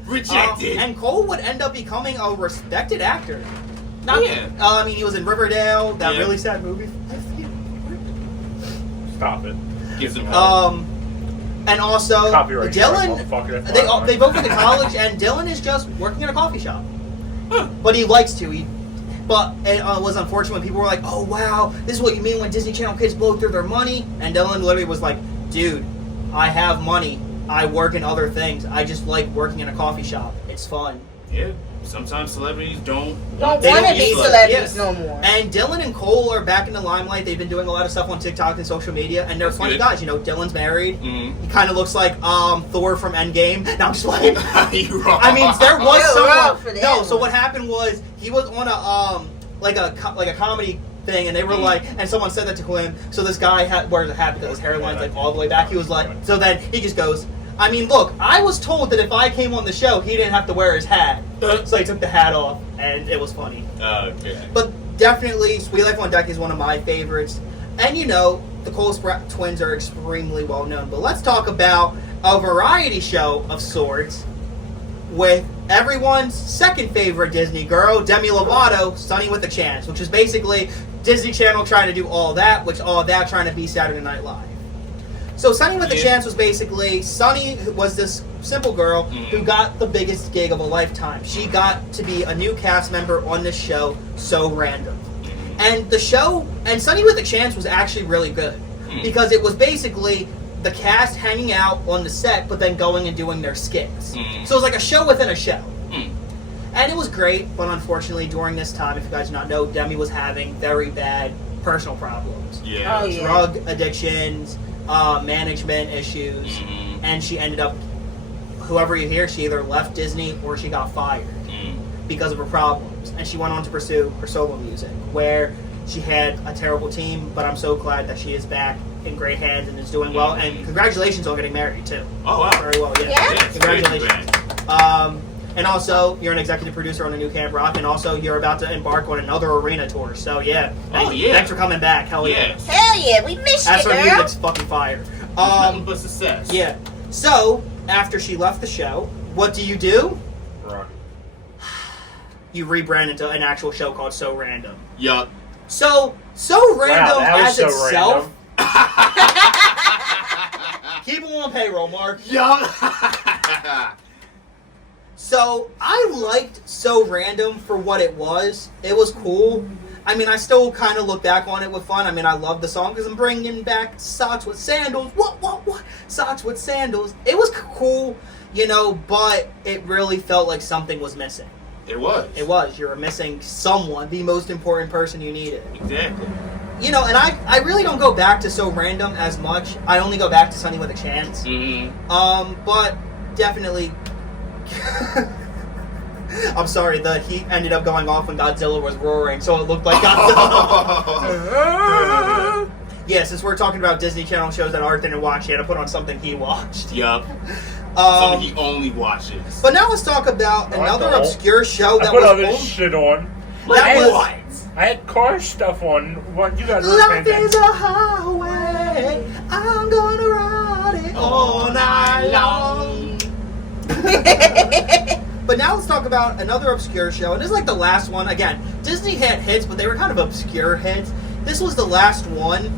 Rejected. And Cole would end up becoming a respected actor. Yeah. I mean, he was in Riverdale, that Yeah. really sad movie. Stop it. Gives him And also, Copyright Dylan, strike, motherfucker. they both went to college, and Dylan is just working in a coffee shop. But he likes to. But it was unfortunate when people were like, oh, wow, this is what you mean when Disney Channel kids blow through their money? And Dylan literally was like, dude, I have money. I work in other things. I just like working in a coffee shop. It's fun. Yeah. Sometimes celebrities don't Don't They want to don't be use it, celebrities yes. no more. And Dylan and Cole are back in the limelight. They've been doing a lot of stuff on TikTok and social media, and they're That's funny good. guys. You know, Dylan's married. Mm. He kind of looks like Thor from Endgame. No, I'm just playing. You wrong. I mean, there was You're wrong for someone. that No, so one. what happened was he was on a like a comedy thing, and they were like, and someone said that to him. So this guy wears a hat because his hairline's like all the way back. He was like, so then he just goes. I mean, look, I was told that if I came on the show, he didn't have to wear his hat. So he took the hat off, and it was funny. Okay. But definitely, Sweet Life on Deck is one of my favorites. And you know, the Cole Sprout twins are extremely well known. But let's talk about a variety show of sorts with everyone's second favorite Disney girl, Demi Lovato, Sunny with a Chance, which is basically Disney Channel trying to do all that, which all that trying to be Saturday Night Live. So Sunny with a Chance was basically, Sunny was this simple girl who got the biggest gig of a lifetime. She got to be a new cast member on this show, So Random. And the show, and Sunny with a Chance was actually really good. Because it was basically the cast hanging out on the set, but then going and doing their skits. So it was like a show within a show. And it was great, but unfortunately during this time, if you guys do not know, Demi was having very bad personal problems. Yeah. Oh, yeah. Drug addictions, management issues, and she ended up, whoever you hear, she either left Disney or she got fired because of her problems. And she went on to pursue her solo music, where she had a terrible team, but I'm so glad that she is back in great hands and is doing well. And congratulations on getting married, too. Oh, wow. Very well, yeah. Yeah. Yeah, Congratulations. And also, you're an executive producer on a new Camp Rock, and also you're about to embark on another arena tour. So, yeah. Oh, yeah. Thanks for coming back. Hell yeah. Yes. Hell yeah, we missed As you, her girl. music's fucking fire. Nothing but success. Yeah. So, after she left the show, what do? Rock. You rebrand into an actual show called So Random. Yup. So Random that was as so itself. random. Keep them on payroll, Mark. Yup. So, I liked So Random for what it was. It was cool. I mean, I still kind of look back on it with fun. I mean, I love the song because I'm bringing back Socks with Sandals. What? Socks with Sandals. It was cool, you know, but it really felt like something was missing. It was. It was. You were missing someone, the most important person you needed. Exactly. You know, and I really don't go back to So Random as much. I only go back to Sunny with a Chance. But definitely... I'm sorry, the heat ended up going off when Godzilla was roaring, so it looked like Godzilla. Yeah, since we're talking about Disney Channel shows that Art didn't watch, he had to put on something he watched. Yup. Something he only watches. But now let's talk about No, I another don't. obscure show I that put was other on. shit on. That was I had car stuff on. What you guys Life is a highway. I'm gonna ride it all night long. But now let's talk about another obscure show, and this is like the last one. Again, Disney had hits, but they were kind of obscure hits. This was the last one.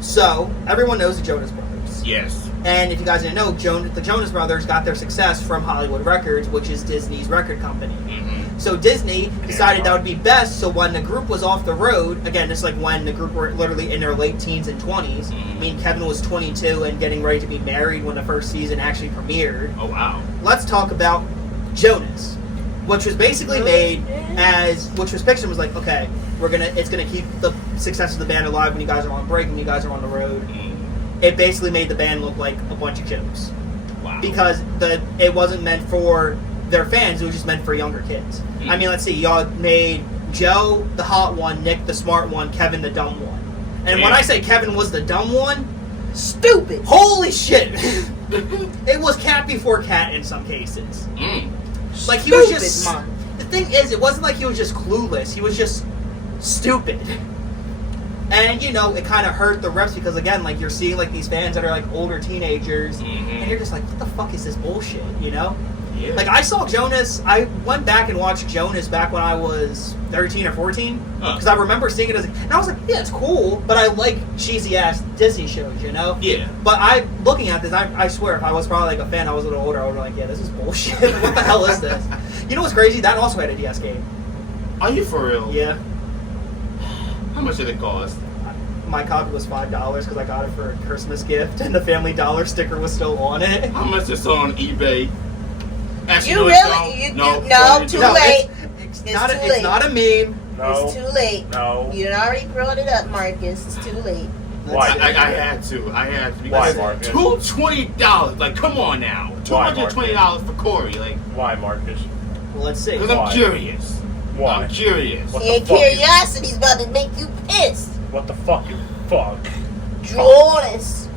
So everyone knows the Jonas Brothers. Yes. And if you guys didn't know, the Jonas Brothers got their success from Hollywood Records, which is Disney's record company. So Disney decided that would be best, so when the group was off the road, again, it's like when the group were literally in their late teens and 20s. I mean, Kevin was 22 and getting ready to be married when the first season actually premiered. Oh, wow. Let's talk about Jonas, which was basically made which was pictured was like, okay, it's gonna keep the success of the band alive when you guys are on break, when you guys are on the road. It basically made the band look like a bunch of jokes. Wow. Because it wasn't meant for their fans, it was just meant for younger kids. I mean, let's see, y'all made Joe the hot one, Nick the smart one, Kevin the dumb one. And when I say Kevin was the dumb one, Stupid. holy shit! It was cat before cat in some cases. Like, he was just... Stupid, man. The thing is, it wasn't like he was just clueless, he was just stupid. And, you know, it kind of hurt the reps because, again, like, you're seeing, like, these fans that are, like, older teenagers, and you're just like, what the fuck is this bullshit, you know? Yeah. Like, I saw Jonas, I went back and watched Jonas back when I was 13 or 14, because I remember seeing it and I was like, yeah, it's cool, but I like cheesy-ass Disney shows, you know? Yeah. But looking at this, I swear, if I was probably, like, a fan, I was a little older, I would be like, yeah, this is bullshit. What the hell is this? You know what's crazy? That also had a DS game. Are you for real? Yeah. How much did it cost? My copy was $5 because I got it for a Christmas gift, and the Family Dollar sticker was still on it. How much is on eBay? Actually, You no, really? it's no, No, too No, late. It's It's not. too It's late. not a meme. No. It's too late. No. You done already brought it up, Marcus. It's too late. Why? I had to. Why, Marcus? $220. Like, come on now. Why, $220 for Corey. Like, Why, Marcus? Well, let's see. because Why? I'm curious. Why? I'm curious. What Your the fuck? curiosity's about to make you pissed. What the fuck, you fuck? Drones.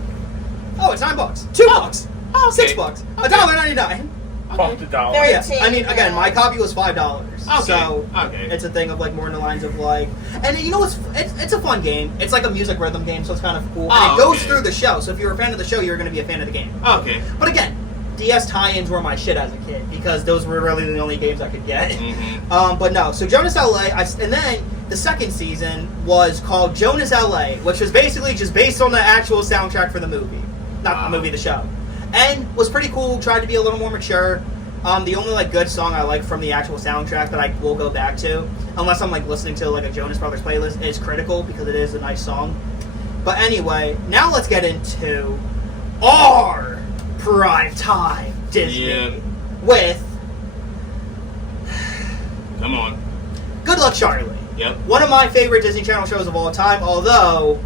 Oh, it's $9. $2. Okay. $6. $1.99. Fuck the dollar. Very- Yeah, I mean, again, my copy was $5. Okay. So Okay. it's a thing of like more in the lines of like, and you know it's a fun game. It's like a music rhythm game, so it's kind of cool. And Oh, it goes okay. through the show. So if you're a fan of the show, you're going to be a fan of the game. Okay. But again, DS tie-ins were my shit as a kid because those were really the only games I could get. Mm-hmm. But no, so Jonas LA, and then the second season was called Jonas LA, which was basically just based on the actual soundtrack for the movie, not the movie, the show, and was pretty cool. Tried to be a little more mature. The only like good song I like from the actual soundtrack that I will go back to, unless I'm like listening to like a Jonas Brothers playlist, is Critical because it is a nice song. But anyway, now let's get into our prime time Disney Yeah. with Come on. Good Luck Charlie. Yep. One of my favorite Disney Channel shows of all time, although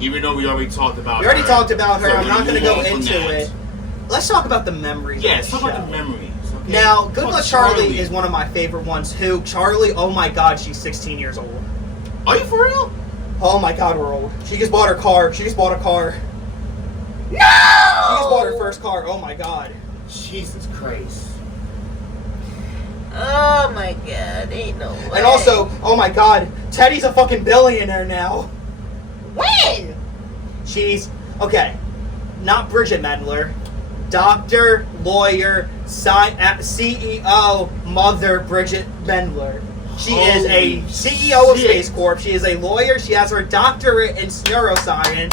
Even though we already talked about we already her. talked about her, So I'm we're not going to move go on from into that. it. Let's talk about the memories Yeah, of the talk show. about the memories. Okay? Now, Good Talk Luck Charlie is one of my favorite ones, who, Charlie, oh my god, she's 16 years old. Are you for real? Oh my god, we're old. She just bought her car. She just bought a car. No! She just bought her first car. Oh my god. Jesus Christ. Oh my god, ain't no way. And also, oh my god, Teddy's a fucking billionaire now. When? She's, okay, not Bridget Mendler. Doctor, lawyer, CEO, mother, Bridget Mendler. She is a Holy CEO of shit. Space Corp. She is a lawyer. She has her doctorate in neuroscience.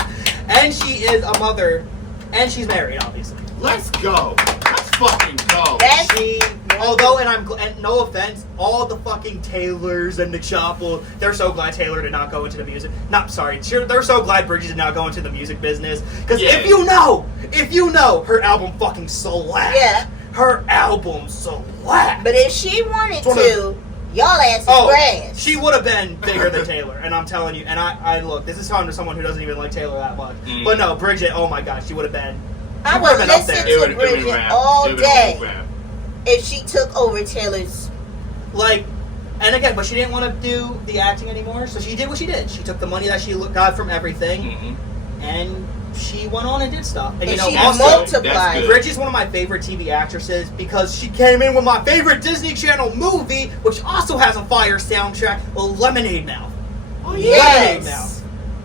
And she is a mother. And she's married, obviously. Let's go. Let's fucking go. That's She, although, and no offense, all the fucking Taylors and the Chapel, they're so glad Taylor did not go into the music. They're so glad Bridget did not go into the music business. Because Yeah. if you know, her album fucking slapped. Yeah. Her album slapped. But if she wanted It's one to, y'all ass is Oh, grass. she would have been bigger than Taylor, and I'm telling you. And I look, this is talking to someone who doesn't even like Taylor that much. Mm. But no, Bridget, oh my god, she would have been. I She would would've been up listen there. It to would've been Bridget rap. all It would've been day rap. if she took over Taylor's. Like, and again, but she didn't want to do the acting anymore, so she did what she did. She took the money that she got from everything, Mhm. and she went on and did stuff. And you And know, she also, multiplied. That's good. Bridget's one of my favorite TV actresses because she came in with my favorite Disney Channel movie, which also has a fire soundtrack, Lemonade Mouth. Oh, Lemonade Yes. Mouth.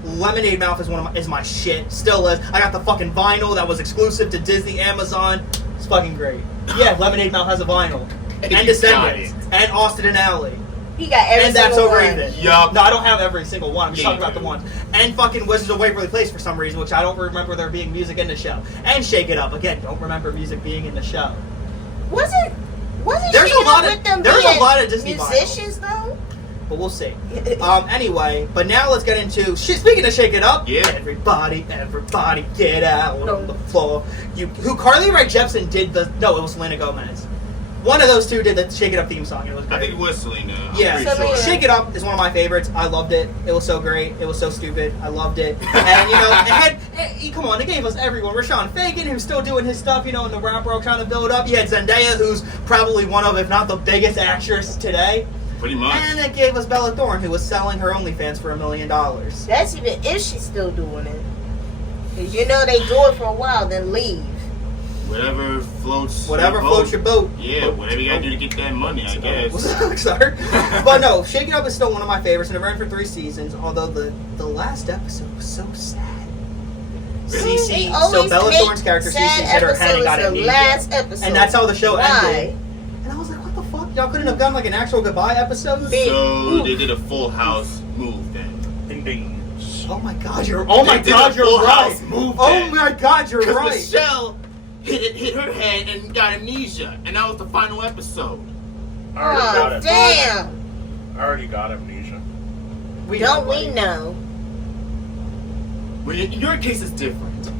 Lemonade Mouth is my shit. Still is. I got the fucking vinyl that was exclusive to Disney Amazon. It's fucking great. Yeah, Lemonade Mouth has a vinyl. And And you Descendants. got And Austin and Alley. He got every And That's single So one. Raven. Yup. No, I don't have every single one. I'm just Yeah, talking you about the do. ones. And fucking Wizards of Waverly Place for some reason, which I don't remember there being music in the show. And Shake It Up. Again, don't remember music being in the show. Wasn't There's she a lot of- with them there's a being lot of Disney musicians though? But we'll see. Anyway, but now let's get into speaking of Shake It Up. Yeah. Everybody get out on the floor. Who Carly Rae Jepsen did the no, it was Selena Gomez. One of those two did the Shake It Up theme song. It was great. I think it was Selena. I'm Yeah, pretty Selena. sure. Shake It Up is one of my favorites. I loved it. It was so great. It was so stupid. I loved it. And you know, come on, they gave us everyone. Rashawn Fagan, who's still doing his stuff, you know, in the rap world, trying to build up. You had Zendaya, who's probably one of, if not the biggest actress today. Pretty much. And it gave us Bella Thorne, who was selling her OnlyFans for $1 million. That's even if she's still doing it. 'Cause you know they do it for a while, then leave. Whatever floats Whatever your boat. floats your boat. Yeah, whatever you gotta do to get that money, I guess. Sorry. But no, Shake It Up is still one of my favorites, and it ran for 3 seasons, although the last episode was so sad. Really? Cece, They so always Bella make Thorne's character, sad Cece, hit her head and got episodes the amnesia. last episode. And that's how the show Why? ended. And I was like, what the fuck? Y'all couldn't have done like an actual goodbye episode? Big So oof. they did a Full House move then. Indeed. Oh my god, They you're did a right. Full House move Oh then. my god, you're Because right. Michelle hit her head and got amnesia, and that was the final episode. I already got Oh it. damn! I already got amnesia. We Don't buddy. we know? Well, in your case, it's different.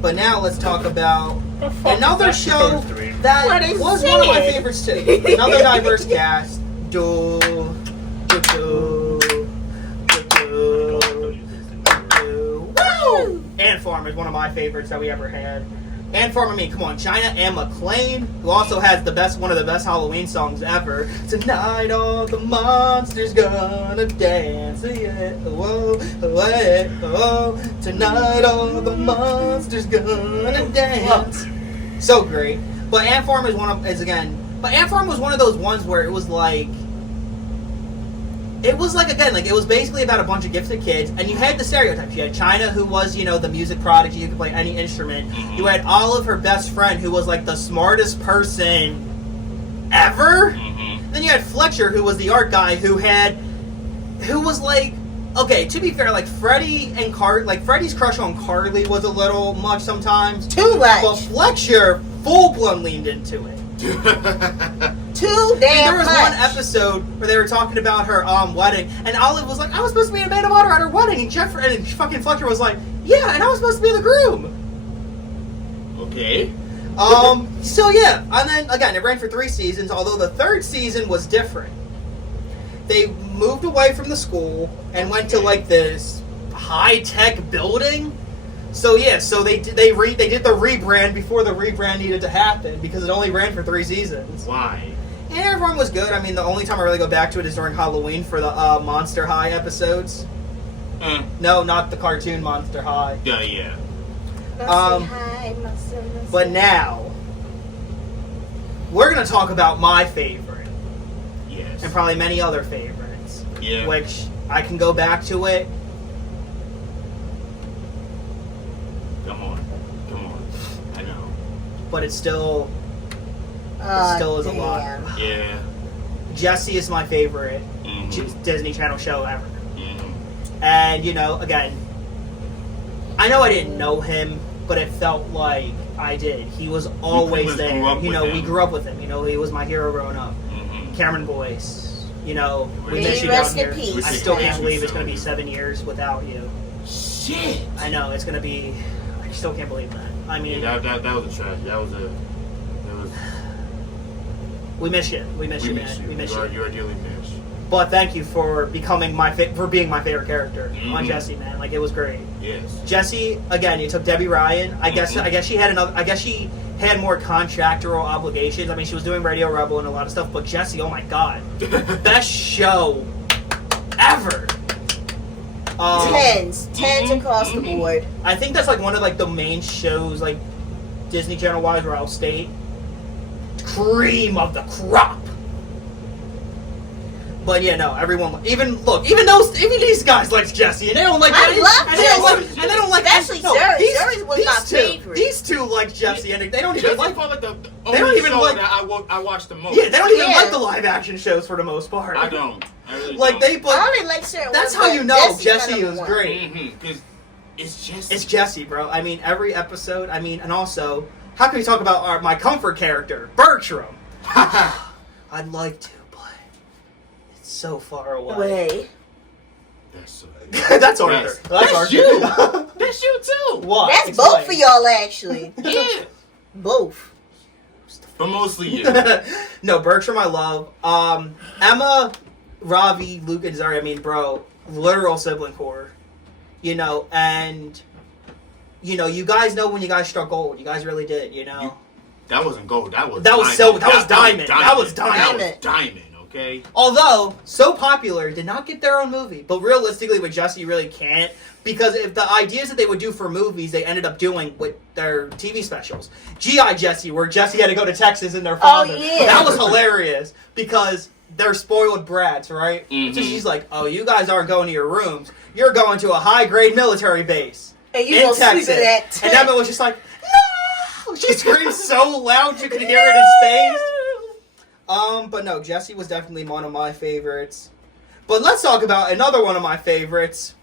But now let's talk about Another show that What is was one of my it? favorites too. Another diverse cast. Do, do, do, do, do, do. Woo! Ant Farm is one of my favorites that we ever had. Ant Farm, I mean, come on, China and McClain, who also has one of the best Halloween songs ever. Tonight all the monsters gonna dance, yeah. Whoa, whoa. Tonight all the monsters gonna dance. So great. But Ant Farm is Ant Farm was one of those ones where it was basically about a bunch of gifted kids, and you had the stereotypes. You had China, who was, the music prodigy, who could play any instrument. Mm-hmm. You had Olive, her best friend, who was like the smartest person ever. Mm-hmm. Then you had Fletcher, who was the art guy, who was like, okay, to be fair, like Freddie and Freddie's crush on Carly was a little much sometimes. Too much. But Fletcher full-blown leaned into it. Too damn There was much. one episode where they were talking about her wedding, and Olive was like, I was supposed to be a maid of honor at her wedding, and fucking Fletcher was like, yeah, and I was supposed to be the groom. Okay. So yeah, and then again, it ran for 3 seasons, although the 3rd season was different. They moved away from the school and went to like this high-tech building. So yeah, they did the rebrand before the rebrand needed to happen because it only ran for 3 seasons. Why? And everyone was good. I mean, the only time I really go back to it is during Halloween for the Monster High episodes. No, not the cartoon Monster High. Yeah. But now, we're going to talk about my favorite, Yes. and probably many other favorites, Yeah. which I can go back to it. Come on. I know. But it still is a lot. Yeah. Jessie is my favorite Mm-hmm. Disney Channel show ever. Mm-hmm. And, again, I know I didn't know him, but it felt like I did. He was always much there. grew up with We him. grew up with him. He was my hero growing up. Mm-hmm. Cameron Boyce, we May miss he you down rest in here. peace. I still can't We believe it's so. going to be 7 years without you. Shit. I know, it's going to be... I still can't believe that. I mean, Yeah, that was a tragedy. That was. we miss you. We miss you, man. miss you. We miss You you. are, you are dearly missed. But thank you for becoming for being my favorite character on Mhm. Jessie, man. Like, it was great. Yes. Jessie, again, you took Debbie Ryan. I guess she had more contractual obligations. I mean, she was doing Radio Rebel and a lot of stuff, but Jessie, oh my god. Best show ever. Tens across the board. I think that's like one of like the main shows, like Disney Channel wise, where I'll state cream of the crop. But yeah, no, everyone, even these guys like Jessie, and they don't like I and love they don't like Especially Zuri. Zuri was my favorite. These two like Jessie, and they don't even Jessie like. probably the They don't only even show like- that I watched the most. Yeah, they don't even Yeah. like the live action shows for the most part. I don't. I really Like don't. but I only like certain that's ones, how you but know Jessie's Jessie my number was one. great. Because it's Jessie. It's Jessie, bro. I mean, every episode. I mean, and also, how can we talk about my comfort character, Bertram? I'd like to, but it's so far away. Way. That's That's Arthur. That's Arthur. you. That's you too. Why? That's Explain. both for y'all, actually. Yeah. Both. But mostly you. No, Bertram, I love. Emma, Ravi, Luke, and Zari. I mean, bro, literal sibling core. And you guys know when you guys struck gold. You guys really did. That wasn't gold. That was That was diamond. diamond. That was That diamond. was diamond. Okay. Although so popular, did not get their own movie. But realistically, with Jessie, you really can't, because if the ideas that they would do for movies, they ended up doing with their TV specials. G.I. Jessie, where Jessie had to go to Texas and their father. yeah. That was hilarious because they're spoiled brats, right? Mhm. So she's like, "Oh, you guys aren't going to your rooms. You're going to a high-grade military base And you in gonna sleep Texas." in that And Emma was just like, "No!" She screamed so loud you could hear it in his face. But no, Jessie was definitely one of my favorites. But let's talk about another one of my favorites.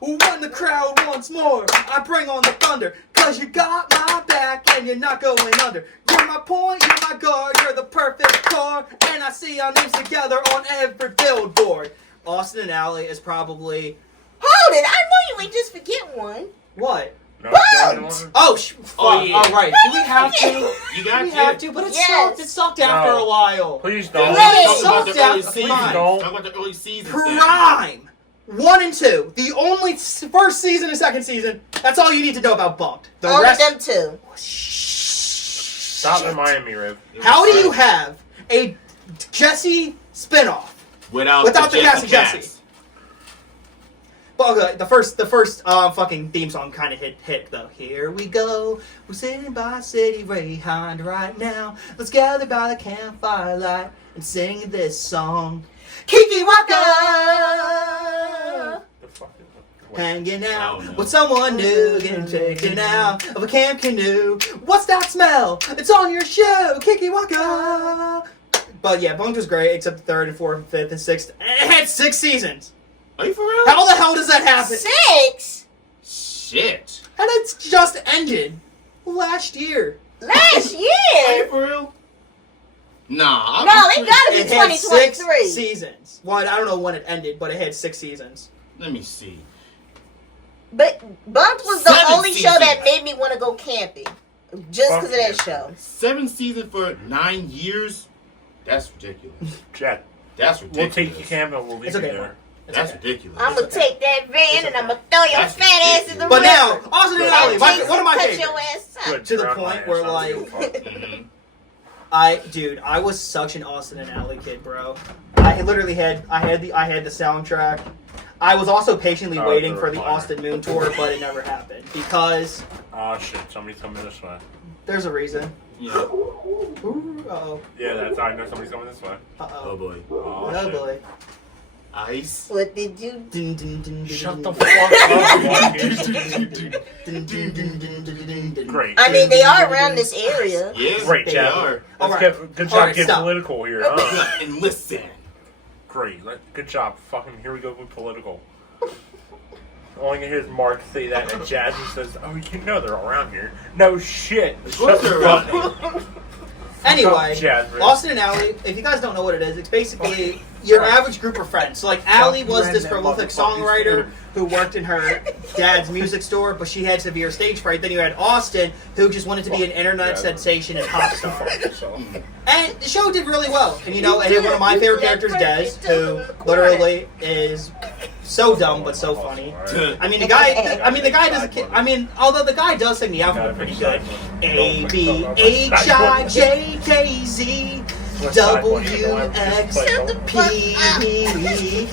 When the crowd wants more, I bring on the thunder. Cause you got my back and you're not going under. You're my point, you're my guard, you're the perfect car. And I see our names together on every billboard. Austin and Ally is probably... Hold it. I know you ain't just forget one. What? No, Bumped! Oh, fuck. Oh, yeah. All right. Do we have to? You got We to. have to, but it Yes. sucked. It sucked after No. a while. Please Talk don't. Let it about the suck early down. seasons. Fine. Don't. Talk about the early seasons. then. Prime 1 and 2. The only first season and second season. That's all you need to know about Bumped. The Only rest. them two. Stop reminding me, Riv. How do you have a Jesse spinoff Without the cast of cast. Jesse? Well, okay, the first fucking theme song kind of hit though. Here we go, we're sitting by City Rayhond right now. Let's gather by the campfire light and sing this song. Kiki Waka, The fuck is that? hanging out Oh, no. with someone new, getting taken out of a camp canoe. What's that smell? It's on your show, Kiki Waka. But yeah, Bunked was great, except the 3rd and 4th and 5th and 6th. It had 6 seasons. Are you for real? How the hell does that happen? 6? Shit. And it's just ended last year. Last Are year? you for real? Nah. No, it gotta be It had 6 2023. seasons. Well, I don't know when it ended, but it had 6 seasons. Let me see. But Bumped was the 7 only show that seasons. made me want to go camping. Just because of that show. 7 seasons for 9 years? That's ridiculous. Jet. That's We'll ridiculous. take you camping and we'll leave It's okay, you Mark. there. It's That's okay. ridiculous. I'm going to take that van and I'm going to throw your That's fat ass in the But river. now, Austin and Ally, one of my Cut favorites. your ass up. Good. To the drown point my ass, where, I don't like- give a fuck. Mhm. I was such an Austin and Ally kid, bro. I literally had the soundtrack. I was also patiently Oh, waiting the for the recliner. Austin Moon tour, but it never happened because Oh shit, somebody's coming this way. there's a reason. Yeah. Ooh, uh-oh. Yeah, that's how I know somebody's coming this way. Oh Uh-oh. boy. Oh, Oh, shit. boy. Ice. What did you do? Dun, dun, dun, dun, Shut dun, the fuck up, Marcus. dun, dun, dun, dun, dun, dun, dun. Great. I mean, they are around this area. Yes, Great, they Chad. are. Let's Alright. get good job Alright, getting stop. political here, huh? And listen. Great. Good job. Fucking here we go with political. All I can hear is Mark say that, and Jasmine says, "Oh, you know they're around here." No shit. Shut the they're fuck around up. Anyway, Jasmine. Austin and Ally, if you guys don't know what it is, it's basically your average group of friends. So, like, Ally was this prolific songwriter who worked in her dad's music store, but she had severe stage fright. Then you had Austin, who just wanted to be an internet sensation and pop star. And the show did really well. And, you know, and then one of my favorite characters, Des, who literally is so dumb but so funny. I mean, the guy doesn't. I mean, although the guy does sing the alphabet pretty good. A B H I J K Z W X P.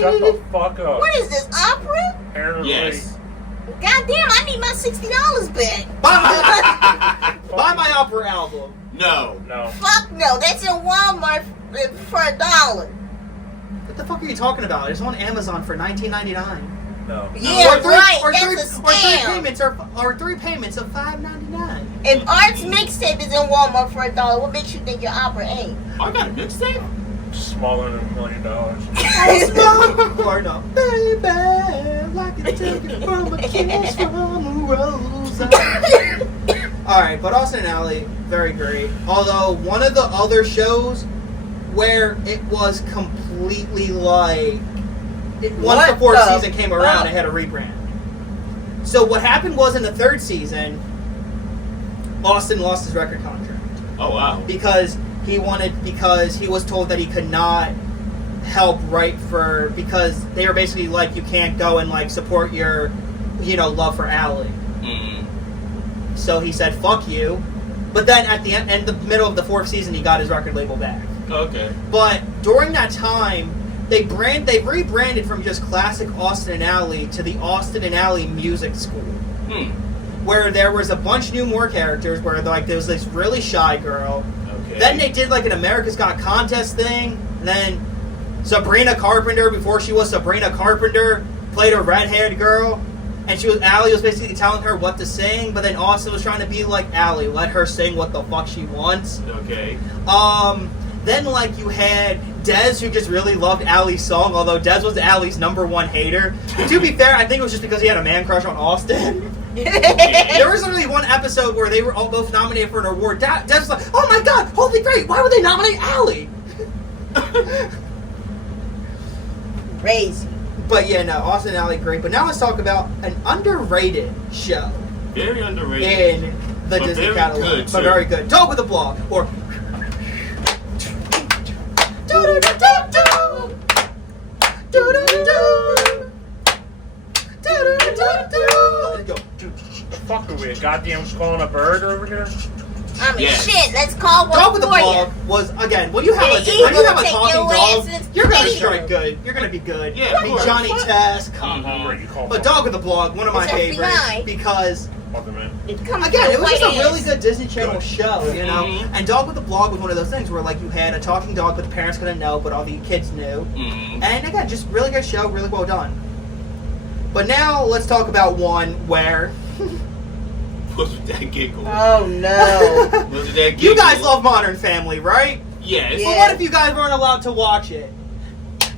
Shut the fuck up. What is this, opera? Apparently. Yes. Goddamn, I need my $60 back. Buy my opera album. No. No. Fuck no, that's in Walmart for $1. What the fuck are you talking about? It's on Amazon for $19.99. No. Yeah, right, Or that's a three scam. payments of $5.99. If Art's mixtape is in Walmart for $1, what makes you think your opera ain't? I got a mixtape? Smaller than $1 million. Or no, baby, like a ticket from a kiss from a rose. Alright, but Austin and Ally, very great. Although, one of the other shows where it was completely like... Once the fourth season came around, it had a rebrand. So what happened was in the 3rd season, Austin lost his record contract. Oh wow. Because he was told that he could not help write for, because they were basically like, you can't go and like support your, love for Ally. Mm. So he said, fuck you. But then at the end, in the middle of the 4th season, he got his record label back. Okay. But during that time, they rebranded from just classic Austin and Ally to the Austin and Ally Music School. Where there was a bunch more characters, where like there was this really shy girl. Okay. Then they did like an America's Got Contest thing. Then Sabrina Carpenter, before she was Sabrina Carpenter, played a red-haired girl. And Ally was basically telling her what to sing, but then Austin was trying to be like Ally, let her sing what the fuck she wants. Okay. Then like you had Des, who just really loved Ally's song, although Des was Ally's #1 hater. To be fair, I think it was just because he had a man crush on Austin. There was literally one episode where they were all both nominated for an award. Des was like, oh my god, holy great, why would they nominate Ally? Crazy. But yeah, no, Austin and Ally great. But now let's talk about an underrated show Very underrated. in the But Disney very catalog. good, But too. very good. Dog with a Blog. Or Go. Dude, fuck are we? A goddamn calling a bird over here? I mean, Yes. shit, let's call one Dog with a for Blog you. was again when you have The a when you eagle have a take talking your dog, ass you're gonna and strike take good. You're gonna be good. Yeah, I of mean course. Johnny Test, come Mhm. on. Where you call But Dog with a Blog, one of my It's favorites FBI. because Fucking man. It comes again, with it was just white a really ass. good Disney Channel Good. show, you know. Mhm. And Dog with a Blog was one of those things where like you had a talking dog, but the parents couldn't know, but all the kids knew. Mm. And again, just really good show, really well done. But now let's talk about one where What's with that giggle? Oh no. What's with that giggle? you guys love Modern Family, right? Yes. Yeah. But what if you guys weren't allowed to watch it?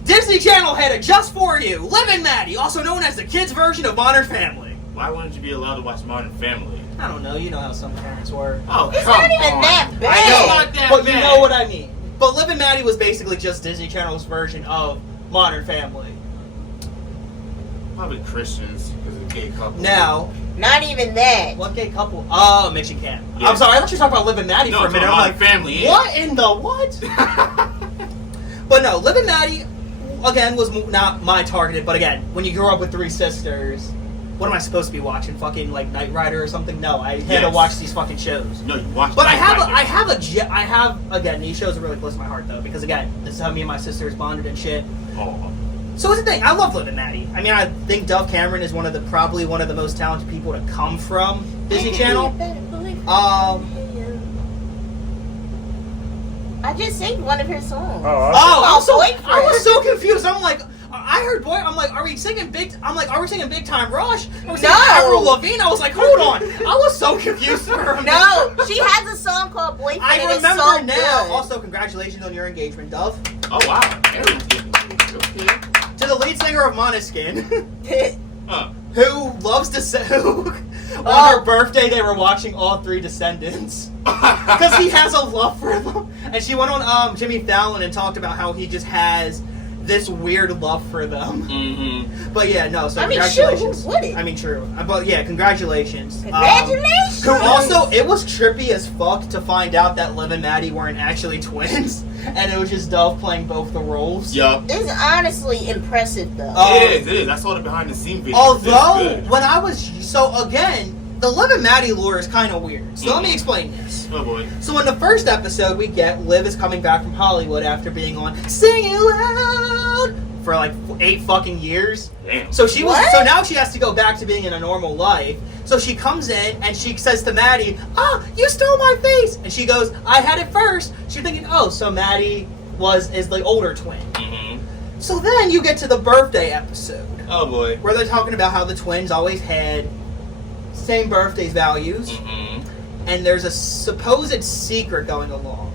Disney Channel had it just for you. Liv and Maddie, also known as the kids' version of Modern Family. Why wouldn't you be allowed to watch Modern Family? I don't know. You know how some parents were. Oh, It's come not even on. that bad. I know, It's not that but you bad. know what I mean. But Liv and Maddie was basically just Disney Channel's version of Modern Family. Probably Christians because of gay couple. Now, Not even that. what gay couple? Oh, Mitchie Camp. Yeah. I'm sorry, I thought you were talking about Liv and Maddie No, for a it's minute. about I'm Modern like, Family. Yeah. what in the what? But no, Liv and Maddie, again, was not my targeted. But again, when you grow up with three sisters, what am I supposed to be watching? Fucking like Knight Rider or something? No, I had to Yes. watch these fucking shows. No, you watch. But I Knight have Rider. again, these shows are really close to my heart though, because again, this is how me and my sisters bonded and shit. Oh. So it's the thing, I love Liv and Maddie. I mean, I think Dove Cameron is probably one of the most talented people to come from Disney Channel. I just sang one of her songs. I was so confused. I'm like, I heard boy. I'm like, are we singing big? I'm like, are we singing Big Time Rush? Are we singing No. Avril Lavigne? I was like, hold on. I was so confused for a minute. No, she has a song called Boyfriend. I and it's remember so now. good. Also, congratulations on your engagement, Dove. Oh wow. Everyone's getting engaged. Okay. To the lead singer of Måneskin, who loves to say, on her birthday they were watching all three Descendants. Because he has a love for them. And she went on Jimmy Fallon and talked about how he just has this weird love for them. Mm-hmm. But yeah, no, so I mean, congratulations. shoot, who wouldn't? I mean, true. But yeah, congratulations. Congratulations. Who also, it was trippy as fuck to find out that Liv and Maddie weren't actually twins. And it was just Dove playing both the roles. Yup. It's honestly impressive though. It is. I saw the behind the scene video. Although, when I was, so again, the Liv and Maddie lore is kind of weird. So let me explain this. Oh boy. So in the first episode, we get Liv is coming back from Hollywood after being on Sing It Loud for like 8 fucking years. Damn. So she was. What? So now she has to go back to being in a normal life. So she comes in and she says to Maddie, "Ah, you stole my face!" And she goes, "I had it first." She's thinking, "Oh, so Maddie is the older twin." Mm-hmm. So then you get to the birthday episode Oh boy. where they're talking about how the twins always had same birthday values, Mm-hmm. and there's a supposed secret going along.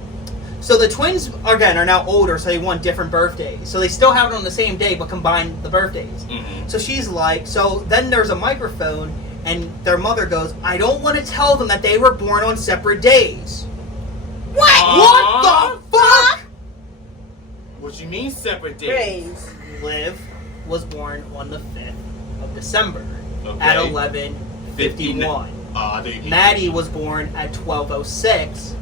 So the twins, again, are now older, so they want different birthdays. So they still have it on the same day, but combine the birthdays. Mm-hmm. So she's like, so then there's a microphone, and their mother goes, "I don't want to tell them that they were born on separate days." What? What the fuck? What you mean separate days? Praise. Liv was born on the 5th of December Okay. at 11:51. I think you- Maddie was born at 12:06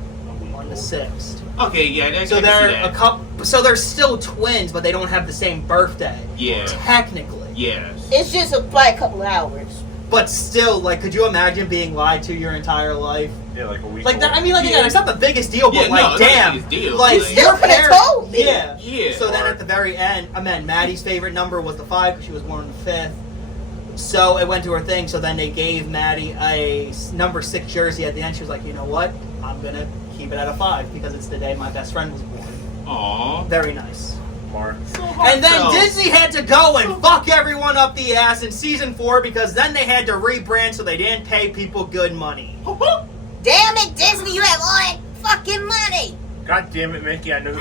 on the 6th. Okay, yeah. I So can see they're that. a couple. So they're still twins, but they don't have the same birthday. Yeah. Technically. Yes. It's just by a couple hours. But still, like, could you imagine being lied to your entire life? Yeah, like a week. Like that. I mean, like Yeah. again, it's not the biggest deal, but Yeah, like, no, it's not the damn, biggest deal, like but- You still your could've parents. told me. Yeah. Yeah. So then at the very end, I mean, Maddie's favorite number was the 5 because she was born on the 5th. So it went to her thing. So then they gave Maddie a number 6 jersey at the end. She was like, you know what? I'm gonna keep it at a 5 because it's the day my best friend was born. Aw. Very nice. Mark. And then heartfelt. Disney had to go and fuck everyone up the ass in season 4 because then they had to rebrand so they didn't pay people good money. Damn it, Disney, you have all that fucking money. God damn it, Mickey! I know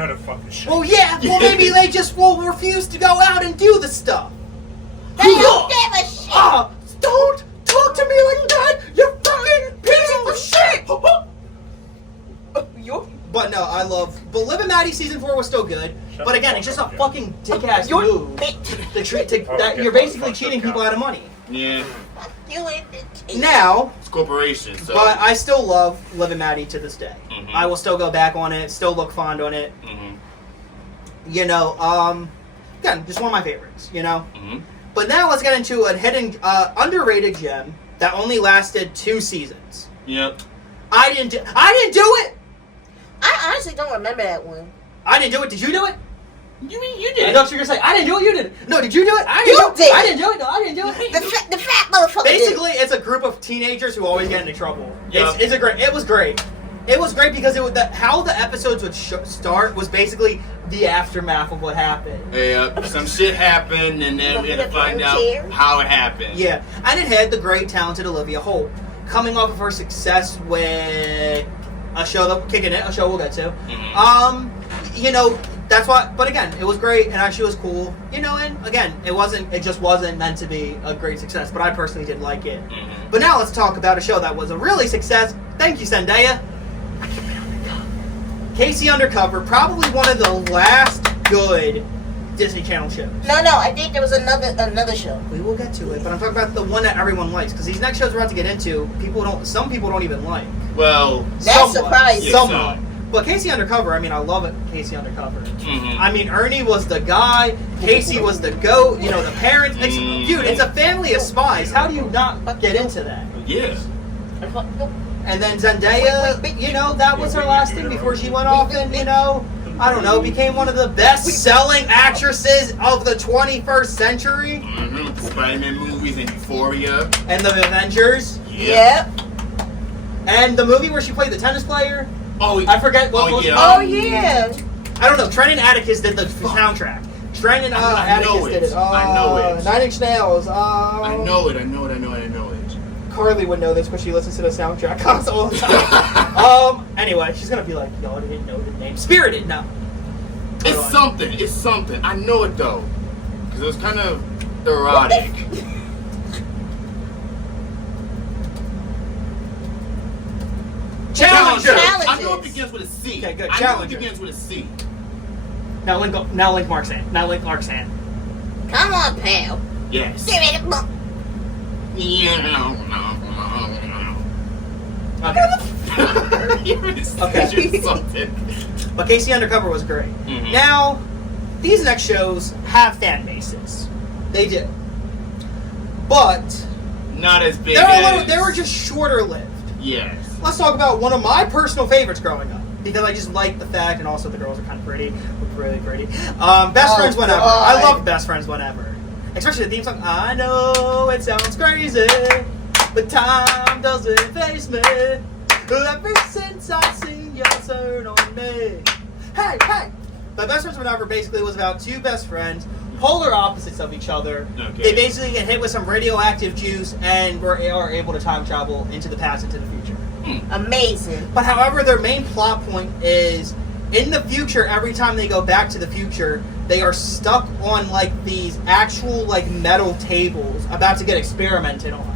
how to fucking shit. Well, yeah, well, maybe they just will refuse to go out and do the stuff. They don't give a shit. Don't talk to me like that, you fucking piece of shit! But no, know, I love. But Liv and Maddie season 4 was still good. Shut But the again, fuck it's just a up, Jeff. fucking dick ass You're- move. That get you're basically fucked cheating up, people Cal. out of money. Yeah, You ain't the Now, it's corporation. So. but I still love Liv and Maddie to this day. Mhm. I will still go back on it, still look fond on it. Mhm. You know, again, just one of my favorites, you know? Mhm. But now let's get into a hidden, underrated gem that only lasted 2 seasons. Yep. I didn't do it! I honestly don't remember that one. I didn't do it. Did you do it? You mean you I did? thought you were gonna say, I didn't do it, you did it. No, did you do it? I You didn't do it. did. I didn't do it. No, I didn't do it. The fat motherfucker. did it. Basically, it's a group of teenagers who always get into trouble. Yep. It's a great. It was great. It was great because how the episodes would start was basically the aftermath of what happened. Yeah, some shit happened, and then we had to find out how it happened. Yeah, and it had the great, talented Olivia Holt coming off of her success with a show that Kicking It, a show we'll get to. Mhm. You know, that's why. But again, it was great, and actually was cool. You know, and again, it just wasn't meant to be a great success. But I personally did like it. Mhm. But now let's talk about a show that was a really success. Thank you, Zendaya. Casey Undercover, probably one of the last good Disney Channel shows. No, I think there was another show. We will get to it, but I'm talking about the one that everyone likes because these next shows we're about to get into, some people don't even like. Well, That's Somewhat. surprising. Somewhat. But Casey Undercover, I mean, I love it. Casey Undercover. mhm. I mean, Ernie was the guy. Casey was the goat. You know, the parents. Dude, it's a family of spies. How do you not get into that? yeah. And then Zendaya, you know, that was her last thing before she went off and, you know, I don't know, became one of the best-selling actresses of the 21st century. Mhm. Spider-Man movies and Euphoria. And the Avengers. Yep. And the movie where she played the tennis player. Oh, I forget what Oh, was. yeah. Oh yeah. I don't know. Trent and Atticus did the soundtrack. Trent and I know Atticus did it. it. I know it. 9 Inch Nails. I know it. Carly would know this because she listens to the soundtrack all the time. Anyway, she's gonna be like, y'all didn't know the name. Spirited, no. It's something. I know it though, because it was kind of erotic. Challenger. I know it begins with a C. Okay, good. I know it Challenger. begins with a C. Now link Mark's hand. Now link Mark's hand. Come on, pal. Yes. Give me the book. Okay. You're something. But Casey Undercover was great. Mhm. Now, these next shows have fan bases. They do. But Not as big they were just shorter lived. Yes. Let's talk about one of my personal favorites growing up. Because I just like the fact, and also the girls are kind of pretty. Really pretty. Best Friends Whenever. God. I love Best Friends Whenever. Especially the theme song. I know it sounds crazy, but time doesn't face me. Ever since I seen you turn on me. Hey! But Best Friends Whenever basically was about 2 best friends, polar opposites of each other. Okay. They basically get hit with some radioactive juice and are able to time travel into the past, into the future. Amazing. But however, their main plot point is in the future, every time they go back to the future, they are stuck on like these actual like metal tables about to get experimented on.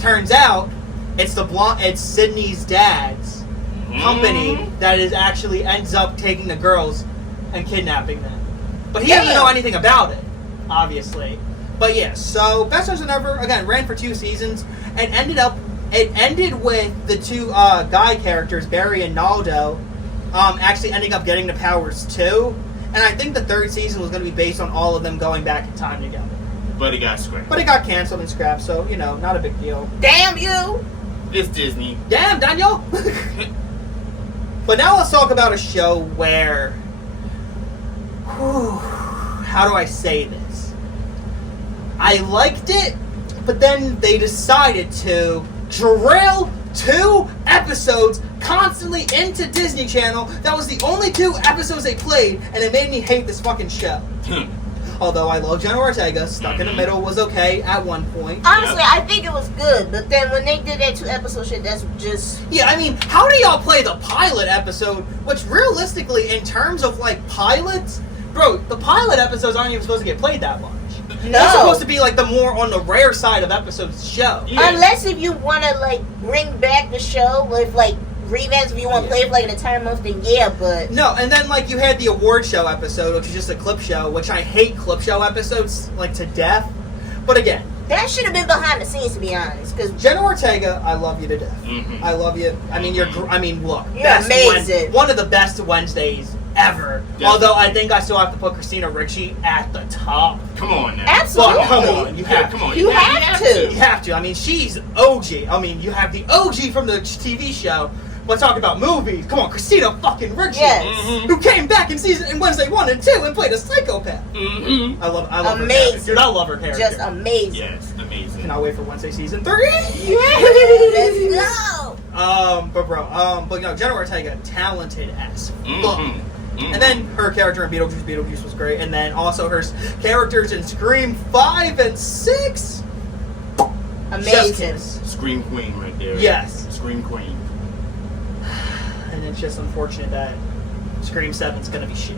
Turns out it's Sydney's dad's company that is actually ends up taking the girls and kidnapping them. But he doesn't know anything about it, obviously. But yeah, so Best Friends Whenever, again, ran for 2 seasons and it ended with the 2 guy characters, Barry and Naldo, actually ending up getting the powers too. And I think the 3rd season was going to be based on all of them going back in time together. But it got scrapped. But it got canceled and scrapped, so, you know, not a big deal. Damn you. It's Disney. Damn, Daniel! But now let's talk about a show where... how do I say this? I liked it, but then they decided to drill 2 episodes constantly into Disney Channel. That was the only 2 episodes they played, and it made me hate this fucking show. Although I love Jenna Ortega, Stuck in the Middle was okay at one point. Honestly, I think it was good, but then when they did that 2 episode shit, that's just... Yeah, I mean, how do y'all play the pilot episode, which realistically, in terms of, like, pilots, bro, the pilot episodes aren't even supposed to get played that much. No. They're supposed to be, like, the more on the rare side of episodes show. Yeah. Unless if you want to, like, bring back the show with, like, revamps if you want to play for like an entire month, then yeah, but No, and then like you had the award show episode, which is just a clip show, which I hate clip show episodes like to death. But again, that should have been behind the scenes, to be honest. Because Jenna Ortega, I love you to death. Mhm. I love you. I mean, look, You're best amazing. one of the best Wednesdays ever. Yeah. Although I think I still have to put Christina Ricci at the top. Come on now. Absolutely. Well, come on, you have come on. You Yeah, have to. You have to. I mean, she's OG. I mean, you have the OG from the TV show. But talk about movies. Come on, Christina fucking Ricci. Yes. Mhm. Who came back in Wednesday 1 and 2 and played a psychopath. Mm-hmm. I love Amazing. her character. Dude, I love her character. just amazing. Yes, amazing. Cannot wait for Wednesday season 3. Let's go. But you know, Jenna Ortega, talented as fuck. Mhm. Mhm. And then her character in Beetlejuice was great. And then also her characters in Scream 5 and 6. Chef's Amazing. kiss. Scream Queen right there. Yes. Scream Queen. And it's just unfortunate that Scream 7's gonna be shit.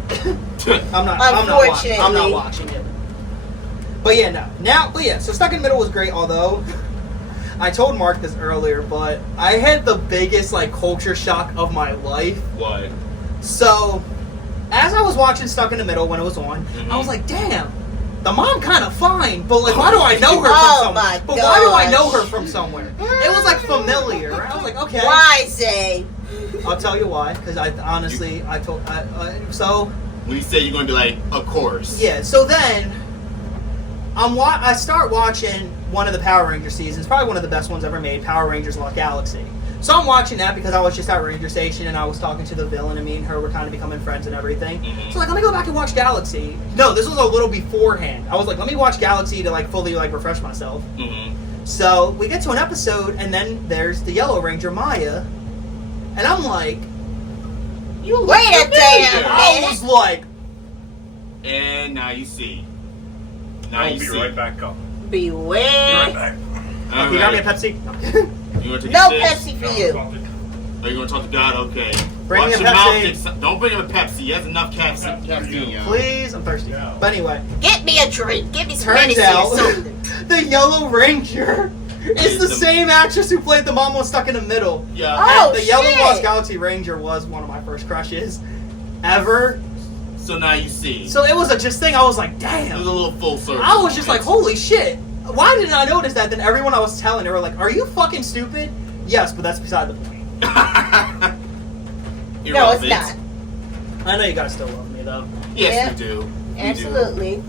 I'm not Unfortunately. watching it. But yeah, so Stuck in the Middle was great, although I told Mark this earlier, but I had the biggest like culture shock of my life. What? So, as I was watching Stuck in the Middle when it was on, Mhm. I was like, damn, the mom kind of fine, but like, why do I know her from Oh somewhere? my But why do I gosh. know her from somewhere? It was like familiar. I was like, okay. Why say? I'll tell you why, because I honestly, so When you say you're going to be like, of course. yeah. So then, I start watching one of the Power Ranger seasons, probably one of the best ones ever made, Power Rangers Lost Galaxy. So I'm watching that because I was just at Ranger Station and I was talking to the villain, and me and her were kind of becoming friends and everything. Mhm. So like, let me go back and watch Galaxy. No, this was a little beforehand. I was like, let me watch Galaxy to like fully like refresh myself. Mm-hmm. So we get to an episode, and then there's the Yellow Ranger Maya, and I'm like, you Wait a damn I minute. was like, And now you see. Now I'll you be see. right back up. be Be right Beware. back. All you got me a right. Pepsi? You want to take No a sip? Pepsi for you. Are you going to talk to God? Okay. Bring Watch me a your mouth. Pepsi. Don't bring him a Pepsi. He has enough caffeine. Yo. Please, I'm thirsty. But anyway, Get me a drink. Get me some turns Hennessy out or something. the Yellow Ranger is the the- same actress who played the mom was Stuck in the Middle. Yeah. Oh, And the Yellow shit. Lost Galaxy Ranger was one of my first crushes ever. So now you see. So it was a just thing. I was like, It was damn. a little full circle. I was just like, holy shit. Why didn't I notice that? Then everyone I was telling, they were like, are you fucking stupid? Yes, but that's beside the point. No, it's not. I know you guys still love me though. Yes, Yeah. we do. We Absolutely.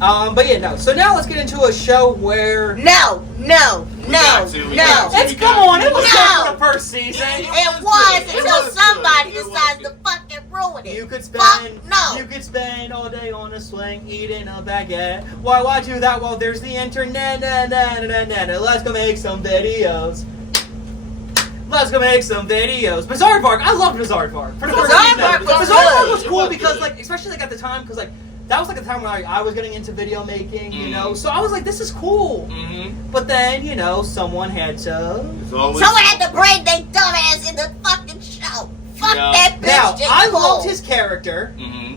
But yeah, no. So now let's get into a show where No, no, We no, got to, we no. got to. it's come on. It was No. good for the first season. It was good. It until was somebody good. It was decides good. to fucking ruin it. You could Fuck spend no. You could spend all day on a swing eating a baguette. Why do that while there's the internet? Let's go make some videos. Let's go make some videos. Bizarre Park. I loved Bizarre Park. For the first Bizarre season. Park was Bizarre Park good. was It cool was because good. like, especially like at the time, because like that was like a time when I was getting into video making, you Mm. know. So I was like, this is cool. Mm-hmm. But then, you know, someone had to. It's always. Someone had to bring their dumbass in the fucking show. Fuck Yeah. that bitch, Now, Jake I Paul. loved his character, Mm-hmm.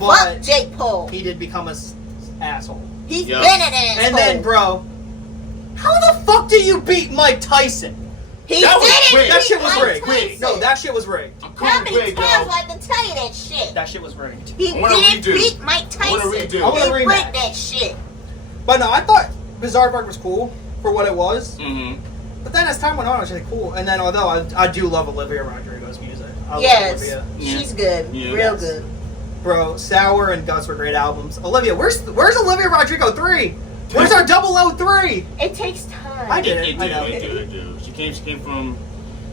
Fuck but Jake Paul. he did become a asshole. He's Yeah. been an asshole. And then, bro, how the fuck do you beat Mike Tyson? he That was didn't quick. That beat shit was Mike rigged. Tyson. No, that shit was rigged. I'm How coming many quick, times yo. do I have to tell you that shit? That shit was rigged. He I wanna didn't redo. beat Mike I wanna Tyson. redo. I wanna He rematch. rigged that shit. But no, I thought Bizarre Park was cool for what it was. Mm-hmm. But then as time went on, I was like, cool. And then, although I do love Olivia Rodrigo's music. I love Yes, Olivia. she's good. Yeah. Real Yes. good. Bro, Sour and Guts were great albums. Olivia, where's Olivia Rodrigo 3? Where's our 003? It takes time. I did It it. do, I know. it do, it do. She came from.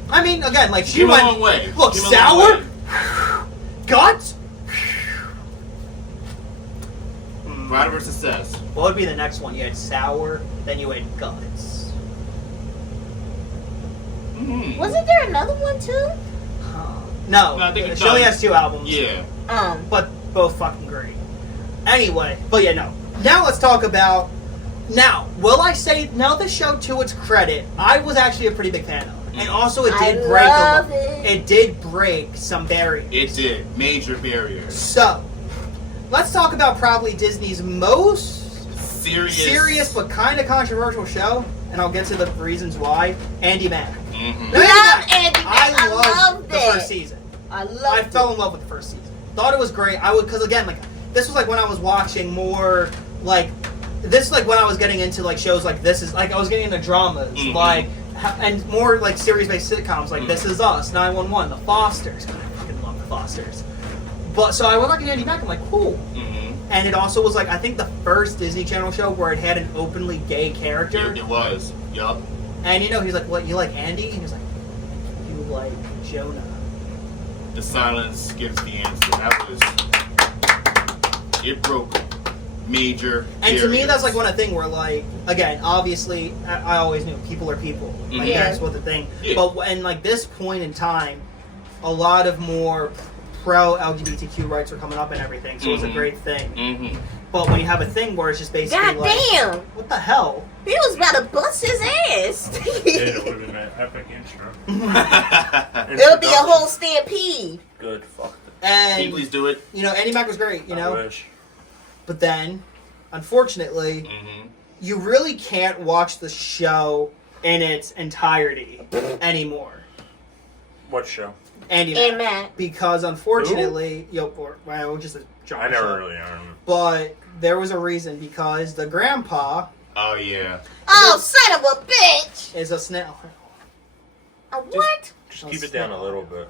I mean, again, like she Came a went. long way. Look, Came a long Sour, way. Guts. Rider versus Success. What would be the next one? You had Sour, then you had Guts. Mm-hmm. Wasn't there another one too? No, No, I think it's she only done. has 2 albums. Yeah. But both fucking great. Anyway, but yeah, no. Now let's talk about. Now, will I say now the show to its credit, I was actually a pretty big fan of, and also it I did break. love it. It did break some barriers. It did. Major barriers. So, let's talk about probably Disney's most Serious. serious but kind of controversial show, and I'll get to the reasons why. Andy Mack. Mm-hmm. Love Andy Mack. I I loved loved the it. first season. I love I fell in love with the first season. Thought it was great. I would, because again, like, this was like when I was watching more, like, this like when I was getting into like shows like This Is, like I was getting into dramas, Mhm. like, and more like series-based sitcoms like This Is Us, 911, The Fosters. God, I fucking love The Fosters. But so I was watching Andy Mack. I'm like, cool. Mm-hmm. And it also was like, I think the first Disney Channel show where it had an openly gay character. It was. Yup. And you know, he's like, what, you like Andy? And he was like, you like Jonah. The silence gives the answer. That was. It broke major. And to me, barriers. that's like one of the thing where, like, again, obviously, I always knew people are people. Like, Yeah. that's what the thing. Yeah. But and like this point in time, a lot of more pro LGBTQ rights are coming up and everything. So it's a Mhm. great thing. Mm-hmm. But when you have a thing where it's just basically God like, damn. what the hell? He was about to bust his ass. Yeah, it would have been an epic intro. It'll be a whole stampede. Good, fuck it. And Please do it. you know, Andy Mack was great. You I know, wish. but then, unfortunately, Mm-hmm. you really can't watch the show in its entirety anymore. What show? Andy And Mack. Matt. Because unfortunately, well, just a drama I never show. really learned. But there was a reason, because the grandpa Oh yeah. Oh, son of a bitch! is a snail. A what? Just keep it down a little bit.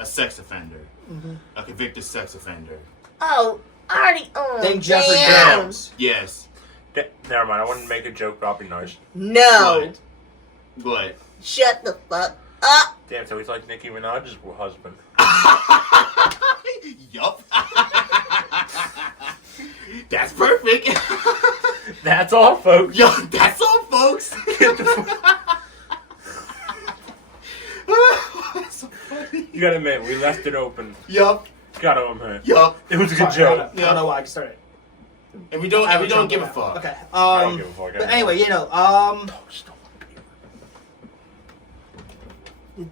A sex offender. Mm-hmm. A convicted sex offender. Oh, already. Oh, Then Jeffrey damn. Dahmer. Yes. Never mind. I wanted to make a joke, but I'll be nice. No. But. Shut the fuck up. Damn, so he's like Nicki Minaj's husband. Yup. That's perfect. That's all, folks. Yo, that's all, folks. That's so funny. You gotta admit, we left it open. Yup. Gotta admit. Yup. It was a good Sorry, joke. I don't know why I started. And we don't give a fuck. Okay. I don't give a fuck. But anyway, you know,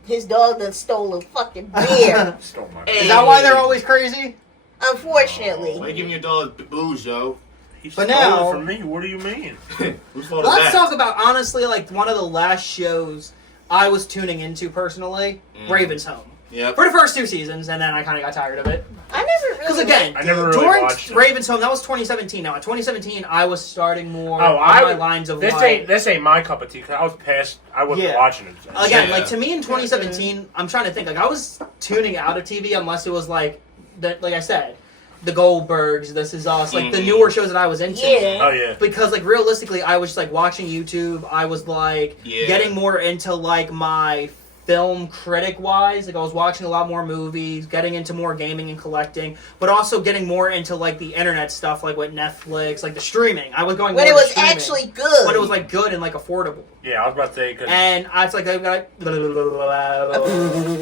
His dog done stole a fucking beer. Stole my Hey. is that why they're always crazy? Unfortunately. Why you giving your dog booze, yo? He But stole now- it from me. What do you mean? Whose fault is Let's that? talk about, honestly, like, one of the last shows I was tuning into personally, Raven's Home. Yep. For the first 2 seasons, and then I kind of got tired of it. I never Because really. again, I never really during watched it. Raven's Home, that was 2017. Now, in 2017, I was starting more Oh, on my lines of this like... ain't my cup of tea. Cause I was past. I wasn't Yeah. watching it. Again, Yeah. like, to me in 2017, I'm trying to think, like, I was tuning out of TV unless it was, like I said, the Goldbergs, This Is Us, like, the newer shows that I was into. Yeah. Oh yeah. Because, like, realistically, I was just, like, watching YouTube. I was, like, Yeah. getting more into, like, my film critic-wise. Like, I was watching a lot more movies, getting into more gaming and collecting, but also getting more into, like, the internet stuff, like, with Netflix, like, the streaming. I was going When more it to was streaming. actually good. When it was, like, good and, like, affordable. Yeah, I was about to say. Cause And I was like,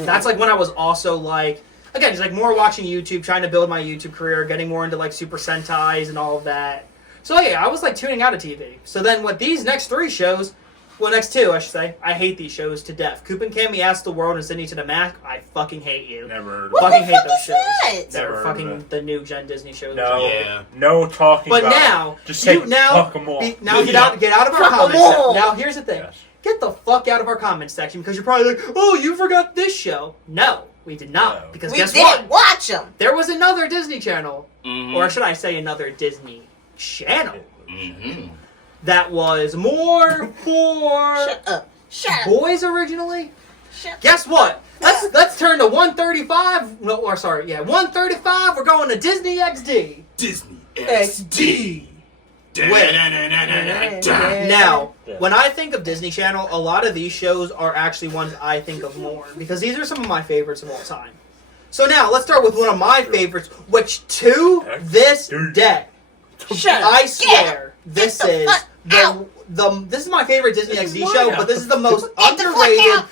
that's like when I was also like, again, just like more watching YouTube, trying to build my YouTube career, getting more into like Super Sentais and all of that. So yeah, I was like tuning out of TV. So then with these next 3 shows, well, next 2, I should say, I hate these shows to death. Coop and Cammy Ask the World and Sydney to the Mac, I fucking hate you. never heard of What it. Fucking the hate fuck those is shows. that? They're Never heard of fucking it. the new gen Disney shows. No. Yeah. No talking. But about now, it. Just say you now, fuck 'em all. now get out of our Fuck 'em comments. all. Now here's the thing. Yes. Get the fuck out of our comments section because you're probably like, oh, you forgot this show. No, we did not. No. Because We guess didn't what? watch them. There was another Disney Channel, Mm-hmm. or should I say another Disney Channel, Mm-hmm. that was more for Shut up. Shut up. boys originally. Shut Guess what? Let's turn to 135. No, or sorry, yeah, 135. We're going to Disney XD. Disney XD. Da-da-da-da-da-da-da. Now, Yeah. when I think of Disney Channel, a lot of these shows are actually ones I think of more because these are some of my favorites of all time. So now, let's start with one of my favorites, which to this day, Shut up. I swear, this the is fuck out. this is my favorite Disney This is XD mine show, now. but this is the most Get the fuck underrated, out.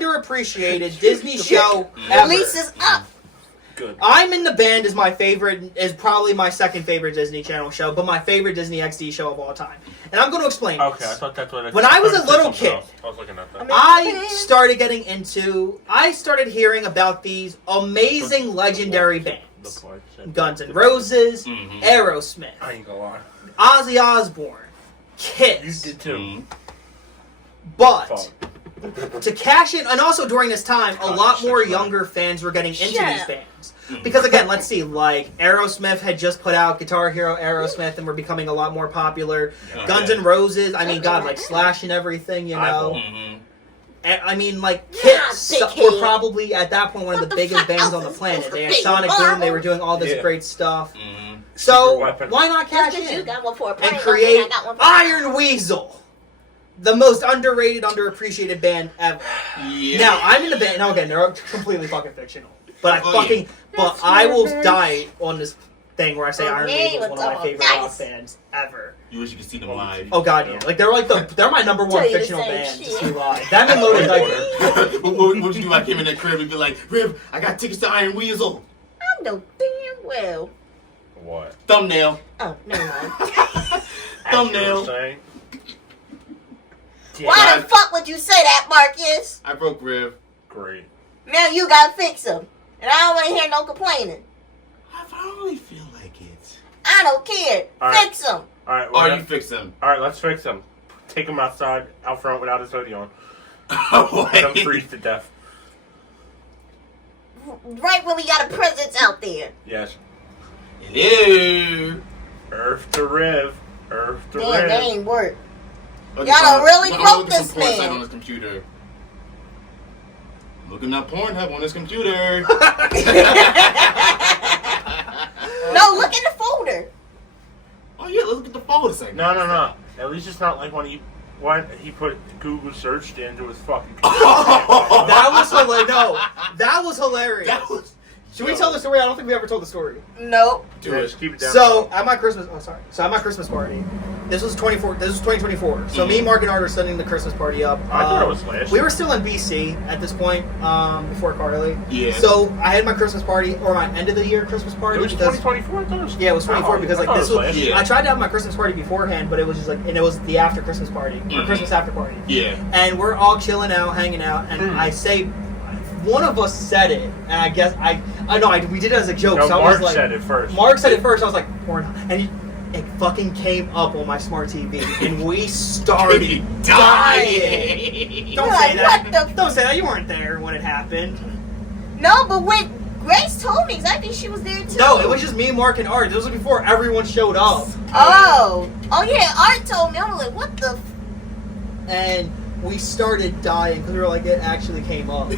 underappreciated Disney show ever. Release is up. Good. I'm in the Band is my favorite, is probably my second favorite Disney Channel show, but my favorite Disney XD show of all time. And I'm going to explain Okay, I this. thought that's what it When I was a thought it little said something kid, else. I was looking at that. I started hearing about these amazing legendary bands. Guns N' Roses, Mhm. Aerosmith, I ain't gonna lie. Ozzy Osbourne, You Kiss. did too. Mhm. But Fuck. to cash in, and also during this time, a lot more younger fans were getting into these bands. Because again, let's see, like Aerosmith had just put out Guitar Hero Aerosmith and were becoming a lot more popular. Guns N' Roses, I mean, God, like Slash and everything, you know. And, I mean, like Kiss were probably at that point one of the biggest bands on the planet. They had Sonic Boom, they were doing all this great stuff. So why not cash in You got one for a and prank, create I got one for Iron Weasel, the most underrated, underappreciated band ever. Yeah. Now I'm in the band. Now again, they're completely fucking fictional, but I will die on this thing where I say Iron Weasel is one of my favorite rock bands ever. You wish you could see them live. Oh god, yeah! Like they're my number one fictional band to see live. Them and Loaded Diaper. What would you do? I came in that crib and be like, Rib, I got tickets to Iron Weasel. I know damn well. What? Thumbnail. Oh, never mind. Thumbnail. Why the fuck would you say that, Marcus? I broke Rib. Great. Now you gotta fix them. And I don't want to hear no complaining. I finally feel like it. I don't care. All right. Fix them. All right. Or you fix them. All right. Let's fix him. Take him outside, out front, without his hoodie on. Let him freeze to death. Right when we got a presence out there. Yes. Hello. Earth to Riv. Earth to Damn, Riv. that ain't work. Y'all done really broke this porn site man. on his computer. Looking up Pornhub on his computer. No, look in the folder. Oh yeah, let's look at the folder second. No. At least it's not like when he put Google searched into his fucking. That was hilarious. No, that was hilarious. That was. Should we tell the story? I don't think we ever told the story. Nope. Just keep it down. So at my Christmas, party. This was 2024. So me, Mark, and Art are setting the Christmas party up. I thought it was last We year. were still in BC at this point, before Carly. Yeah. So I had my Christmas party, or my end of the year Christmas party. It was because- 2024. I thought it was. Yeah, it was 24 Oh, because I like thought this it was. last year. I tried to have my Christmas party beforehand, but it was just like, and it was the after Christmas party or Christmas after party. Yeah. And we're all chilling out, hanging out, and I say, one of us said it, and I guess we did it as a joke. No, so I Mark was like, said it first. Mark said it first. I was like, porn, and it fucking came up on my smart TV, and we started dying. Don't You're say like, that. what the- Don't say that. You weren't there when it happened. No, but when Grace told me exactly, she was there too. No, it was just me, Mark, and Art. This was before everyone showed up. Oh yeah, Art told me. I was like, what the? And we started dying because we were like, it actually came up.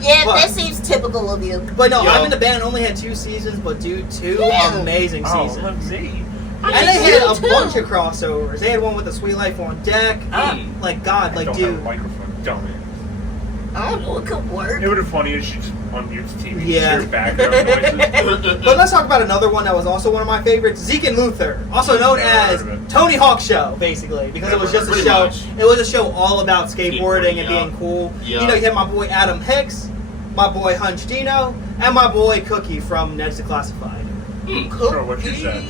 Yeah, But- that seems typical of you. But no, Yo. I'm in the band. Only had 2 seasons, but dude, 2 Yeah. amazing Oh, seasons. let's see. And they had a too. bunch of crossovers. They had one with the Sweet Life on Deck. Like God, I like don't have a dude. microphone. Don't it? I don't know. It could work. It would have funny if she just unmutes TV. Yeah. Hear background noises. But let's talk about another one that was also one of my favorites, Zeke and Luther, also known Never as heard of it. Tony Hawk Show, basically, because it was just a Pretty show. much. It was a show all about skateboarding and Yeah. being cool. Yeah. You know, you had my boy Adam Hicks, my boy Hunch Dino, and my boy Cookie from Ned's Declassified. Sure, what you said.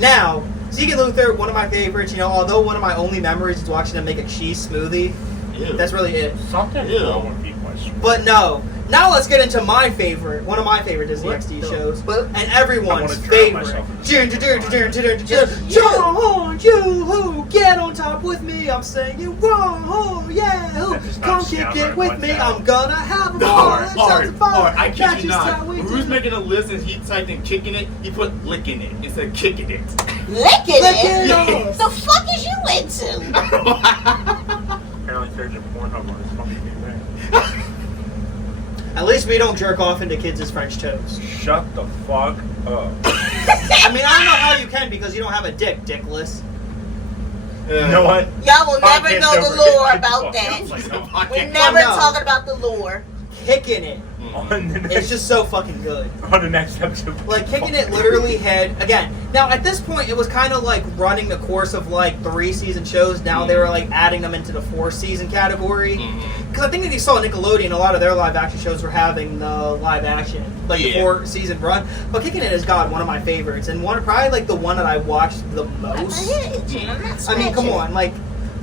Now, Zeke and Luther, one of my favorites. You know, although one of my only memories is watching them make a cheese smoothie. Ew. That's really it. Something Ew. wrong with people, I swear. But no. Now let's get into my favorite, one of my favorite Disney What XD the shows, fuck? and everyone's I wanna drown favorite. myself. John, you who get on top with me? I'm saying, whoa, yeah, who That does not come kick sound it right with like me? that. I'm gonna have a ball. It sounds fun. I kid Catch you us not. how we When do. Rue's making a list and he typed in kicking it, he put licking it instead of kicking it. Licking Lick it. it off. The fuck is you into? Apparently, there's a Pornhub on his fucking thing. At least we don't jerk off into kids' French toast. Shut the fuck up. I mean, I don't know how you can because you don't have a dick, dickless. You know what? Y'all will never Podcast know the over. lore Fuck about off. that. It's like, no. We're never no. talking about the lore. Kicking it. On the It's next, just so fucking good. on the next episode. Like, Kicking It literally had, again, now at this point it was kind of like running the course of like 3-season shows. Now they were like adding them into the 4-season category. Because I think that you saw Nickelodeon, a lot of their live action shows were having the live action, like the Yeah. 4-season run. But Kicking It is, God, one of my favorites. And one probably like the one that I watched the most. I mean, come on, like,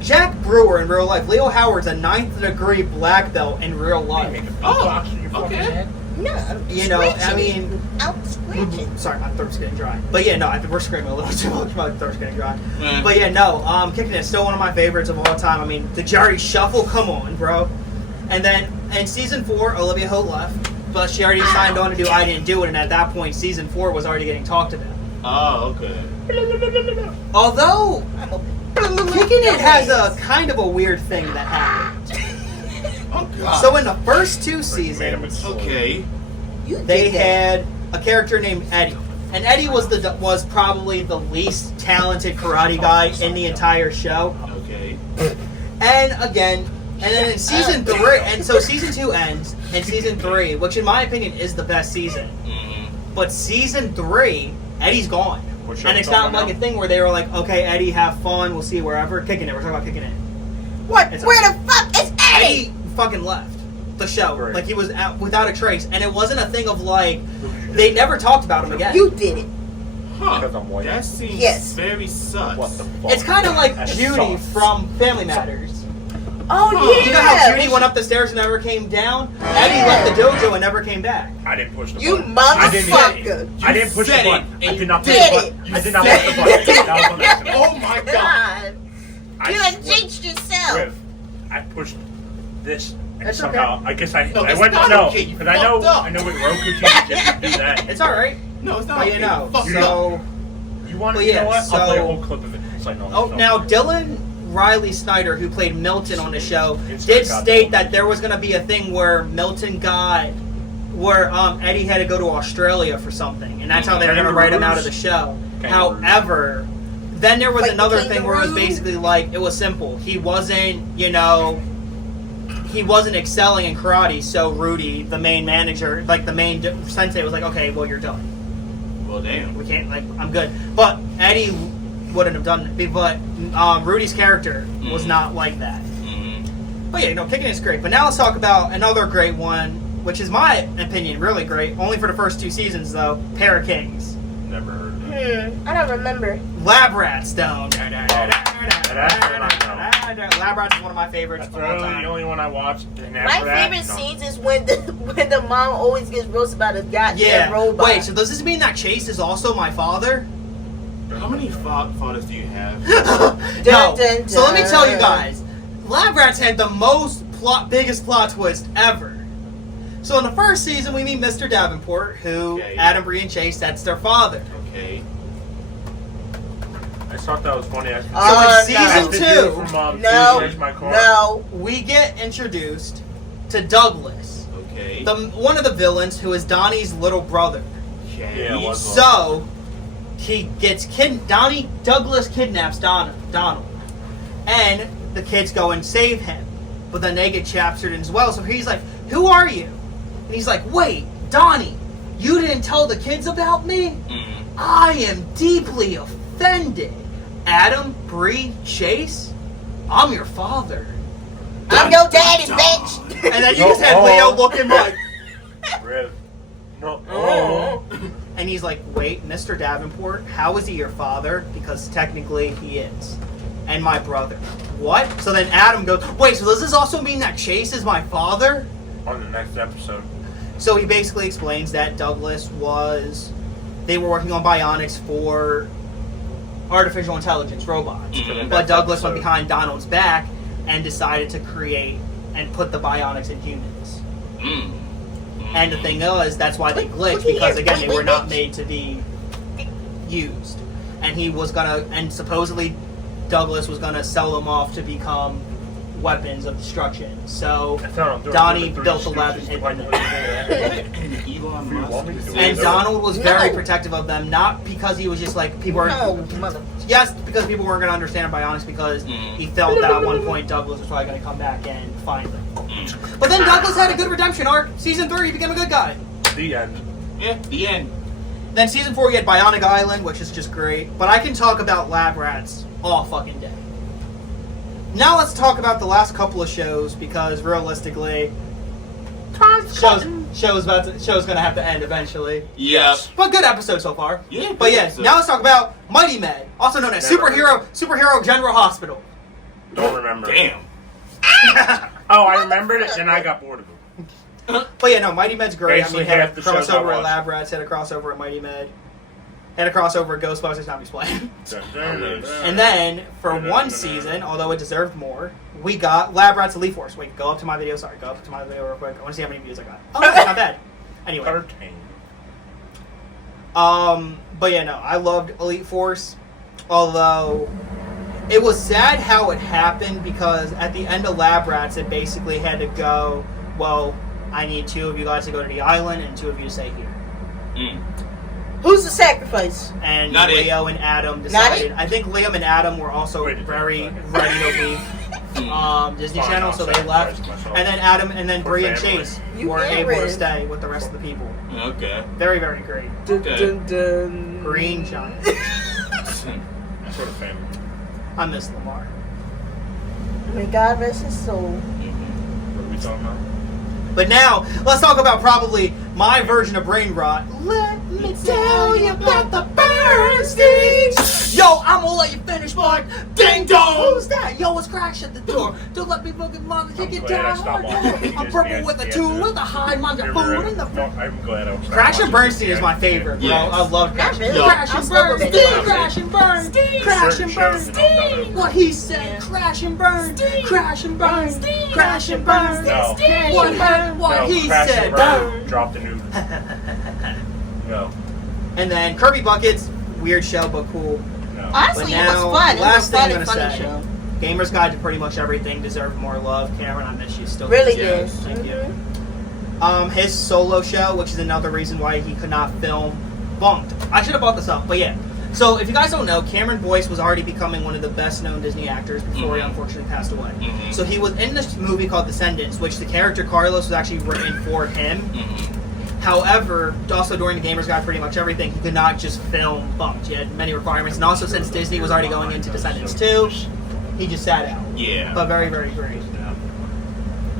Jack Brewer in real life. Leo Howard's a 9th degree black belt in real You life. make a Oh, beatbox in your fucking okay. head. No, You know, I scratching. mean, out scratching. sorry, my throat's getting dry. But yeah, no, I think we're screaming a little too much. My throat's getting dry. Yeah. But yeah, no, Kicking It is still one of my favorites of all time. I mean, the Jerry Shuffle, come on, bro. And then in season 4, Olivia Holt left, but she already signed on to do I Didn't Do It, and at that point, season 4 was already getting talked about. Oh, okay. Although I'm a Kicking It has a kind of a weird thing that happened. Oh god. So in the first 2 Made him seasons, explode. Okay. You did they that. had a character named Eddie, and Eddie was probably the least talented karate guy in the entire show. Okay. And again, and then in season 3, and so season 2 ends, and season 3, which in my opinion is the best season. But season 3, Eddie's gone. What show And you it's not talking like a thing where they were like, okay, Eddie, have fun, we'll see you wherever. Kicking It, we're talking about Kicking It. What? It's Where the fuck is Eddie? Eddie fucking left the show. Right. Like, he was out without a trace. And it wasn't a thing of like, they never talked about him again. You did it. Huh. Because I'm white. That seems Yes. very sus. What the fuck? It's kind of like That's Judy sauce. from Family Matters. Oh Huh. yeah. You know how Judy went up the stairs and never came down? Eddie left the dojo and never came back. I didn't push the You button. I didn't motherfucker. I didn't push the said button. it, I and did not you push the did button. it. I did not push the button. That was an accident. Oh my god. God. I You done swear- jinxed yourself. Riv, I pushed this and That's somehow I guess I No, I it's went not no okay. You because I know fucked up. I know with Roku TV just do that. It's alright. No, it's not. But okay. you know, Fuck up. so... You want Well, to yeah, know what? I'll so- play a whole clip of it. It's like no. Oh, no. now Dylan Riley Snyder, who played Milton on the show, It's did got state the- that there was going to be a thing where Eddie had to go to Australia for something, and that's how they were going to write him out of the show. Kangaroos. However, then there was Like the another thing where it was kangaroo? basically like, it was simple. He wasn't excelling in karate, so Rudy, the main manager, like the main sensei, was like, okay, well, you're done. Well, damn. We can't, like, I'm good. But Eddie wouldn't have done it. But Rudy's character was not like that. But yeah, Kicking It's great. But now let's talk about another great one, which is my opinion really great. Only for the first 2 seasons, though. Pair of Kings. Never heard of it. I don't remember. Lab Rats, though. That's Lab Rats is one of my favorites That's of all really the time. only one I watched. And My after that, favorite no. scenes is when the mom always gets roasted by the goddamn Yeah. robot. Wait, so does this mean that Chase is also my father? How many fathers do you have? No. Dun, dun, So let me tell you dun. guys, Lab Rats had the biggest plot twist ever. So in the first season, we meet Mr. Davenport, who Okay. Adam, Bree, and Chase, that's their father. Okay. I thought that was funny. I So in no. season the dude 2, from No, Where's My Car? no. we get introduced to Douglas, Okay. one of the villains, who is Donnie's little brother. Okay. Yeah, it was. So he gets Douglas kidnaps Donald, and the kids go and save him, but then they get captured as well. So he's like, "Who are you?" And he's like, "Wait, Donnie, you didn't tell the kids about me? I am deeply offended. Adam, Bree, Chase, I'm your father." I'm your daddy, bitch. And then you just had Leo looking like, Riv. No. Oh. and he's like, "Wait, Mr. Davenport, how is he your father? Because technically he is. And my brother." What? So then Adam goes, "Wait, so does this also mean that Chase is my father?" On the next episode. So he basically explains that they were working on bionics for artificial intelligence robots. Mhm. But Douglas went Episode. behind Donald's back and decided to create and put the bionics in humans. And the thing is, that's why they glitched, because again, they were not made to be used. And supposedly Douglas was gonna sell them off to become weapons of destruction. So That's what I'm doing. Donnie The three built the lab stooges. and hid Why them. do you do that? And Elon If you want me to Musk. do And it. Donald was very No. protective of them, not because he was just like people were. No, mother. Yes, because people weren't going to understand bionics, because he felt that at one point Douglas was probably going to come back and find them. But then Douglas had a good redemption arc. Season 3, he became a good guy. The end. Yeah, the end. Then season 4, we had Bionic Island, which is just great. But I can talk about Lab Rats all fucking day. Now let's talk about the last couple of shows, because realistically, show's gonna have to end eventually. Yep. But good episode so far. Yeah. But yeah, now let's talk about Mighty Med, also known as Never Superhero General Hospital. Don't remember. Damn. Oh, I remembered it, and I got bored of it. But yeah, no, Mighty Med's great. Basically, had a half the shows I crossover at watch. Lab Rats, had a crossover at Mighty Med, had a crossover at Ghostbusters, not explained. And then, for one season, although it deserved more, we got Lab Rats Elite Force. Wait, go up to my video. Sorry, go up to my video real quick. I want to see how many views I got. Oh, that's not bad. Anyway. 13. But yeah, no, I loved Elite Force. Although, it was sad how it happened because at the end of Lab Rats, it basically had to go, well, I need 2 of you guys to go to the island and 2 of you to stay here. Who's the sacrifice? And Not it. Leo and Adam Not decided. it? I think Liam and Adam were also Wait a very second. ready to leave Disney Fine, Channel, I'll so they sacrifice left. myself. And then Adam and then For Bree and family. Chase You were can able to win. stay with the rest of the people. Okay. Very, very great. Dun, Okay. dun, dun. Green Giant. Sort of family. I miss Lamar. May God rest his soul. What are we talking about? But now, let's talk about probably my version of brain rot. Let me tell you about the Bernsteins. Yo, I'm gonna let you finish, boy. Ding dong. Who's that? Yo, it's Crash at the door. Don't let me fucking mother kick it glad I down. stopped watching I'm ESPN purple with a to two get with a high mother food in the No, I'm glad I was. Crash and Bernstein is my favorite, bro. Yes. I love Not Crash. really. Crash I'm and still a bit Bernstein. about it. Crash and Bernstein. Crash and Bernstein. What he said. Crash and burn. Crash and burn. Crash and burn. No. What he Crash said. and Burn dropped a new. No. And then Kirby Buckets, weird show but cool. No. Honestly, But it now, was fun. It was last a thing fun I'm and gonna funny say. show. Gamer's Guide to pretty much everything deserved more love. Cameron, I miss you still. Really Yes. did. Thank you. Mhm. His solo show, which is another reason why he could not film, bumped. I should have brought this up, but yeah. So if you guys don't know, Cameron Boyce was already becoming one of the best known Disney actors before he unfortunately passed away. So he was in this movie called Descendants, which the character Carlos was actually written for him. However, also during the Gamer's Guide, pretty much everything, he could not just film bumped. He had many requirements, and also since Disney was already going into Descendants 2, he just sat out. Yeah. But very, very great.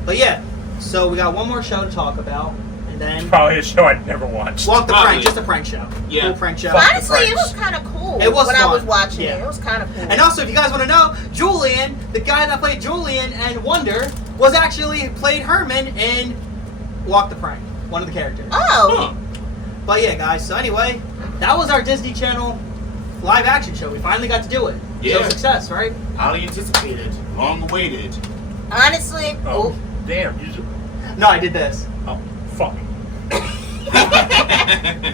But yeah, so we got one more show to talk about, and then Probably a show I'd never watched. Walk the Probably. Prank, just a prank show. Yeah. Cool prank show. Honestly, it was kind of cool. It was when I was fun. watching Yeah. it. It was kind of cool. And also, if you guys want to know, Julian, the guy that played Julian and Wonder, was actually played Herman in Walk the Prank, one of the characters. Oh, But yeah, guys. So anyway, that was our Disney Channel live action show. We finally got to do it. Yeah. Show success, right? Highly anticipated. Long awaited. honestly, Oh, damn. You just, No, I did this. oh, fuck.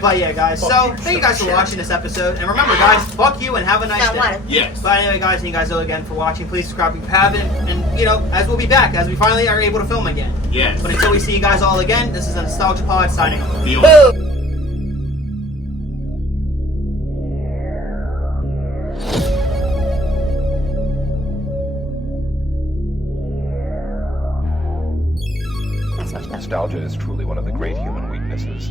But yeah, guys. So thank you guys for watching this episode, and remember, guys, fuck you and have a nice Not day. one. Yes. But anyway, guys, thank you guys again for watching. Please subscribe if you haven't, and you know, as we'll be back, as we finally are able to film again. Yes. But until we see you guys all again, this is a Nostalgia Pod signing off. The boom. Nostalgia is truly one of the great human weaknesses.